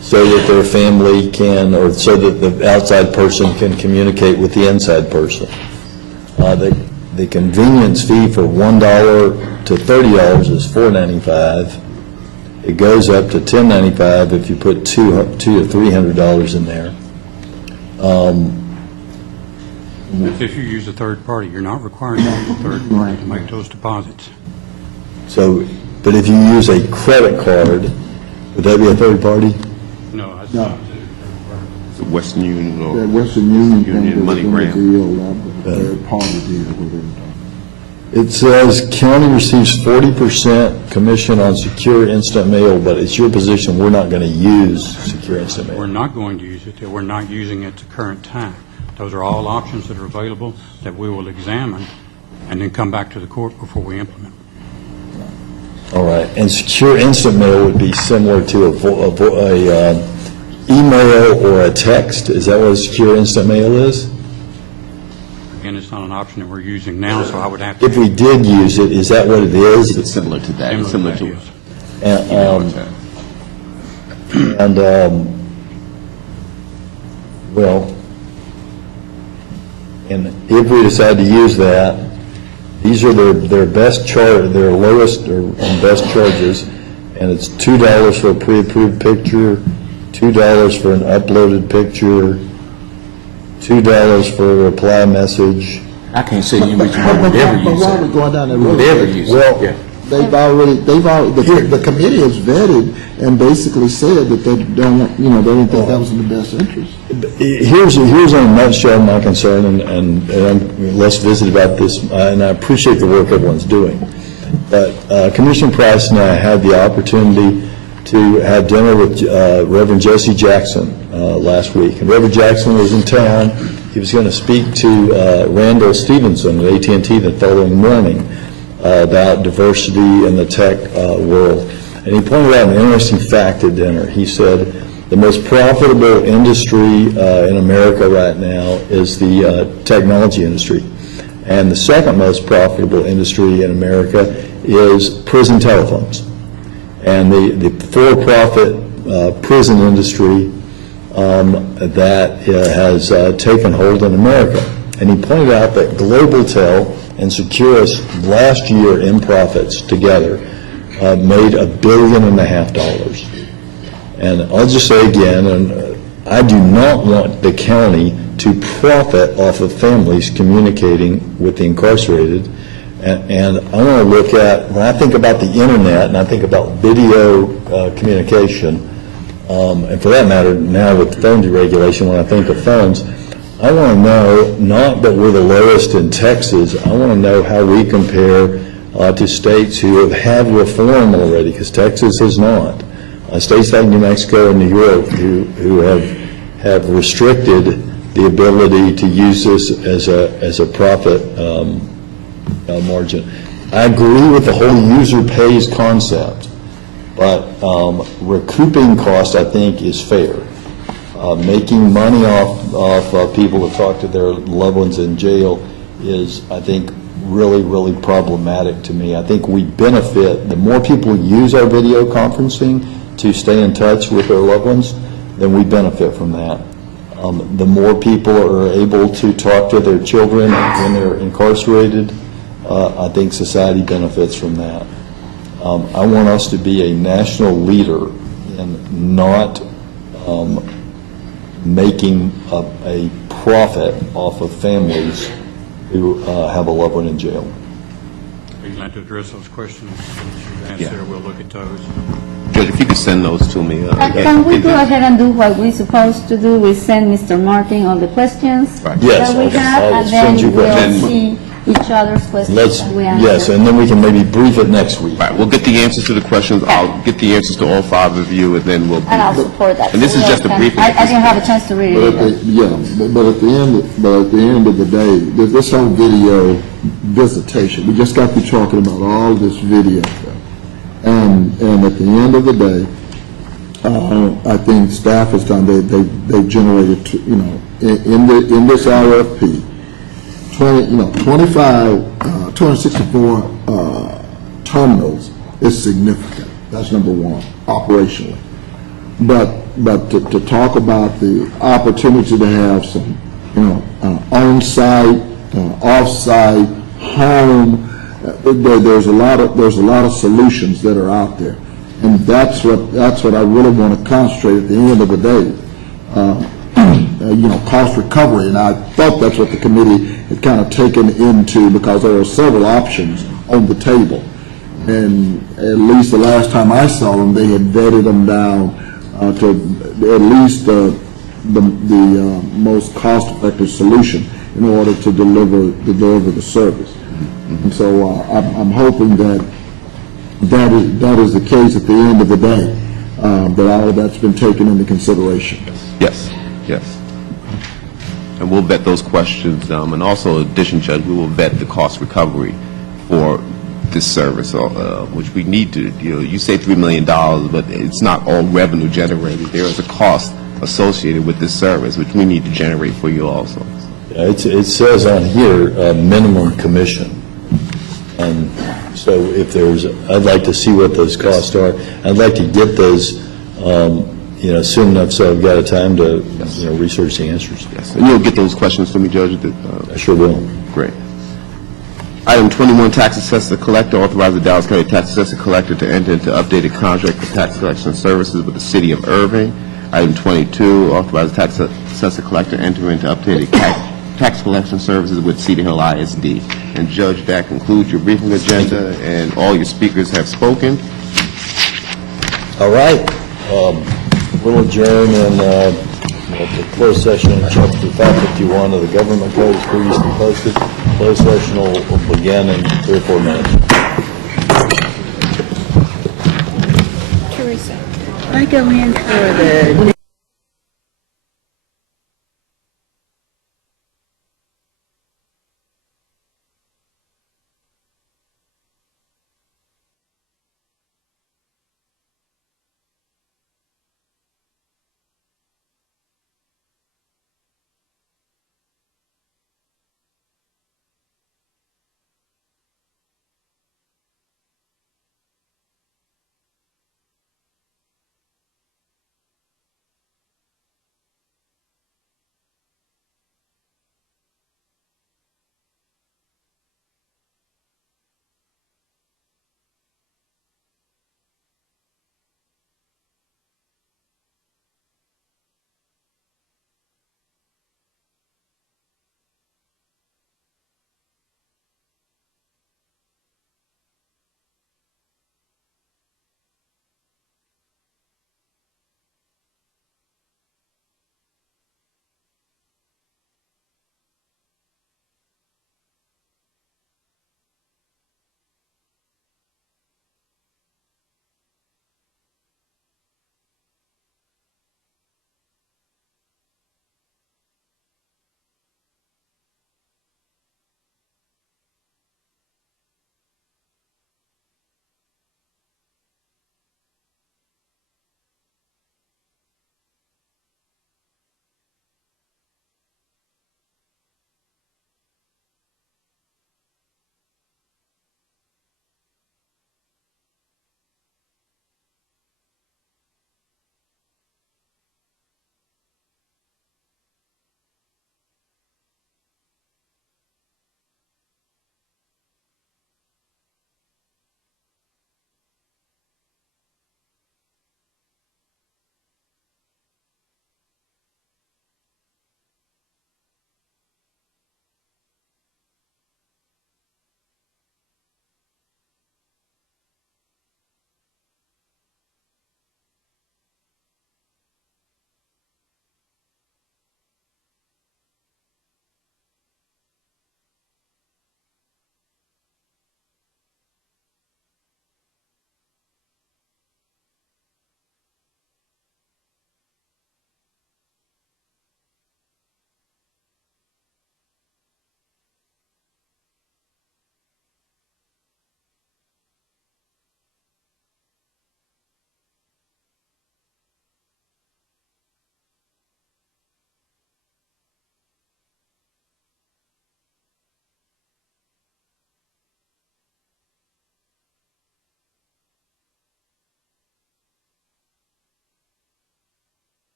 so that their family can, or so that the outside person can communicate with the inside person. The convenience fee for $1 to $30 is $4.95. It goes up to $10.95 if you put $200 to $300 in there. If you use a third party, you're not required to use a third party to make those deposits. So, but if you use a credit card, would that be a third party? No, that's No. not. Is it Western Union or? That Western Union thing Union that was MoneyGram. going to deal, that third party deal with it. It says county receives 40% commission on secure instant mail, but it's your position we're not going to use secure instant mail. We're not going to use it. We're not using it at the current time. Those are all options that are available that we will examine and then come back to the court before we implement. All right, and secure instant mail would be similar to a email or a text? Is that what a secure instant mail is? Again, it's not an option that we're using now, so I would have to... If we did use it, is that what it is? It's similar to that. It's similar to yes. Well, and if we decide to use that, these are their best charge, their lowest and best charges, and it's $2 for a pre-approved picture, $2 for an uploaded picture, $2 for a reply message. I can't say in which one would ever use But why are we it. going down that road? Would ever use it. Well, Yeah. the committee has vetted and basically said that they don't, they didn't think that was in the best interest. Here's in a nutshell my concern, and I'm less visited about this, and I appreciate the work everyone's doing. But Commissioner Price and I had the opportunity to have dinner with Reverend Jesse Jackson last week. And Reverend Jackson was in town. He was going to speak to Randall Stevenson at AT&T the following morning about diversity in the tech world. And he pointed out an interesting fact at dinner. He said the most profitable industry in America right now is the technology industry. And the second most profitable industry in America is prison telephones. And the for-profit prison industry that has taken hold in America. And he pointed out that GlobalTel and Securus last year in profits together made $1.5 billion. And I'll just say again, and I do not want the county to profit off of families communicating with the incarcerated. And I want to look at, when I think about the internet and I think about video communication, and for that matter, now with phone deregulation, when I think of phones, I want to know not that we're the lowest in Texas, I want to know how we compare to states who have had reform already, because Texas has not. States like New Mexico and New York who have restricted the ability to use this as a profit margin. I agree with the whole user pays concept, but recouping cost, I think, is fair. Making money off people to talk to their loved ones in jail is, I think, really, really problematic to me. I think we benefit, the more people use our video conferencing to stay in touch with their loved ones, then we benefit from that. The more people are able to talk to their children when they're incarcerated, I think society benefits from that. I want us to be a national leader in not making a profit off of families who have a loved one in jail. Are you glad to address those questions? Answer, we'll look at those. Judge, if you could send those to me. Can we go ahead and do what we're supposed to do? We send Mr. Martin all the questions Yes, that we have, I'll and send then you we'll questions. see each other's questions Let's, that we answer. yes, and then we can maybe brief it next week. Right, we'll get the answers to the questions. I'll get the answers to all five of you, and then we'll. And I'll support that. And this So is we just a can- briefing. I didn't have a chance to read But it at either. but at the end of the day, this whole video visitation, we just got through talking about all this video stuff. And at the end of the day, I think staff has done, they generated, in this RFP, 264 terminals is significant. That's number one, operationally. But to talk about the opportunity to have some, on-site, off-site, home, there's a lot of solutions that are out there, and that's what I really want to concentrate at the end of the day. Cost recovery, and I thought that's what the committee had kind of taken into, because there are several options on the table. And at least the last time I saw them, they had vetted them down to at least the most cost-effective solution in order to deliver the service. And so I'm hoping that is the case at the end of the day, that all of that's been taken into consideration. Yes, yes. And we'll vet those questions, and also, in addition, Judge, we will vet the cost recovery for this service, which we need to, you say $3 million, but it's not all revenue generated. There is a cost associated with this service, which we need to generate for you also. It says on here, minimum commission. And so if I'd like to see what those costs are. I'd like to get those, soon enough so I've got a time to, research the answers. Yes, and you'll get those questions to me, Judge? I sure will. Great. Item 21, tax assessor collector, authorize the Dallas County tax assessor collector to enter into updated contract for tax collection services with the city of Irving. Item 22, authorize the tax assessor collector enter into updated tax collection services with Cedar Hill ISD. And Judge, that concludes your briefing agenda, and all your speakers have spoken. All right. We'll adjourn in the closed session in Chapter 551 of the Government Code is previously posted. Closed session will begin in 3 or 4 minutes. Teresa, I go in for the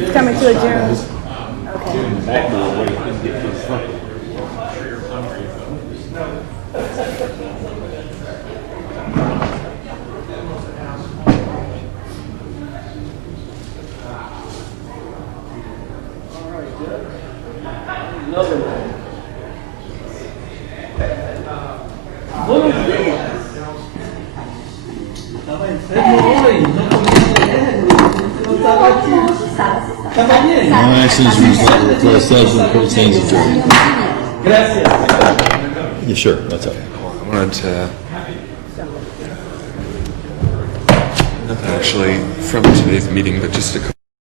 It's coming to adjourn. No actions resulted in closed session, court stands adjourned. Yeah, sure, that's okay. I wanted to, not actually from today's meeting, but just a couple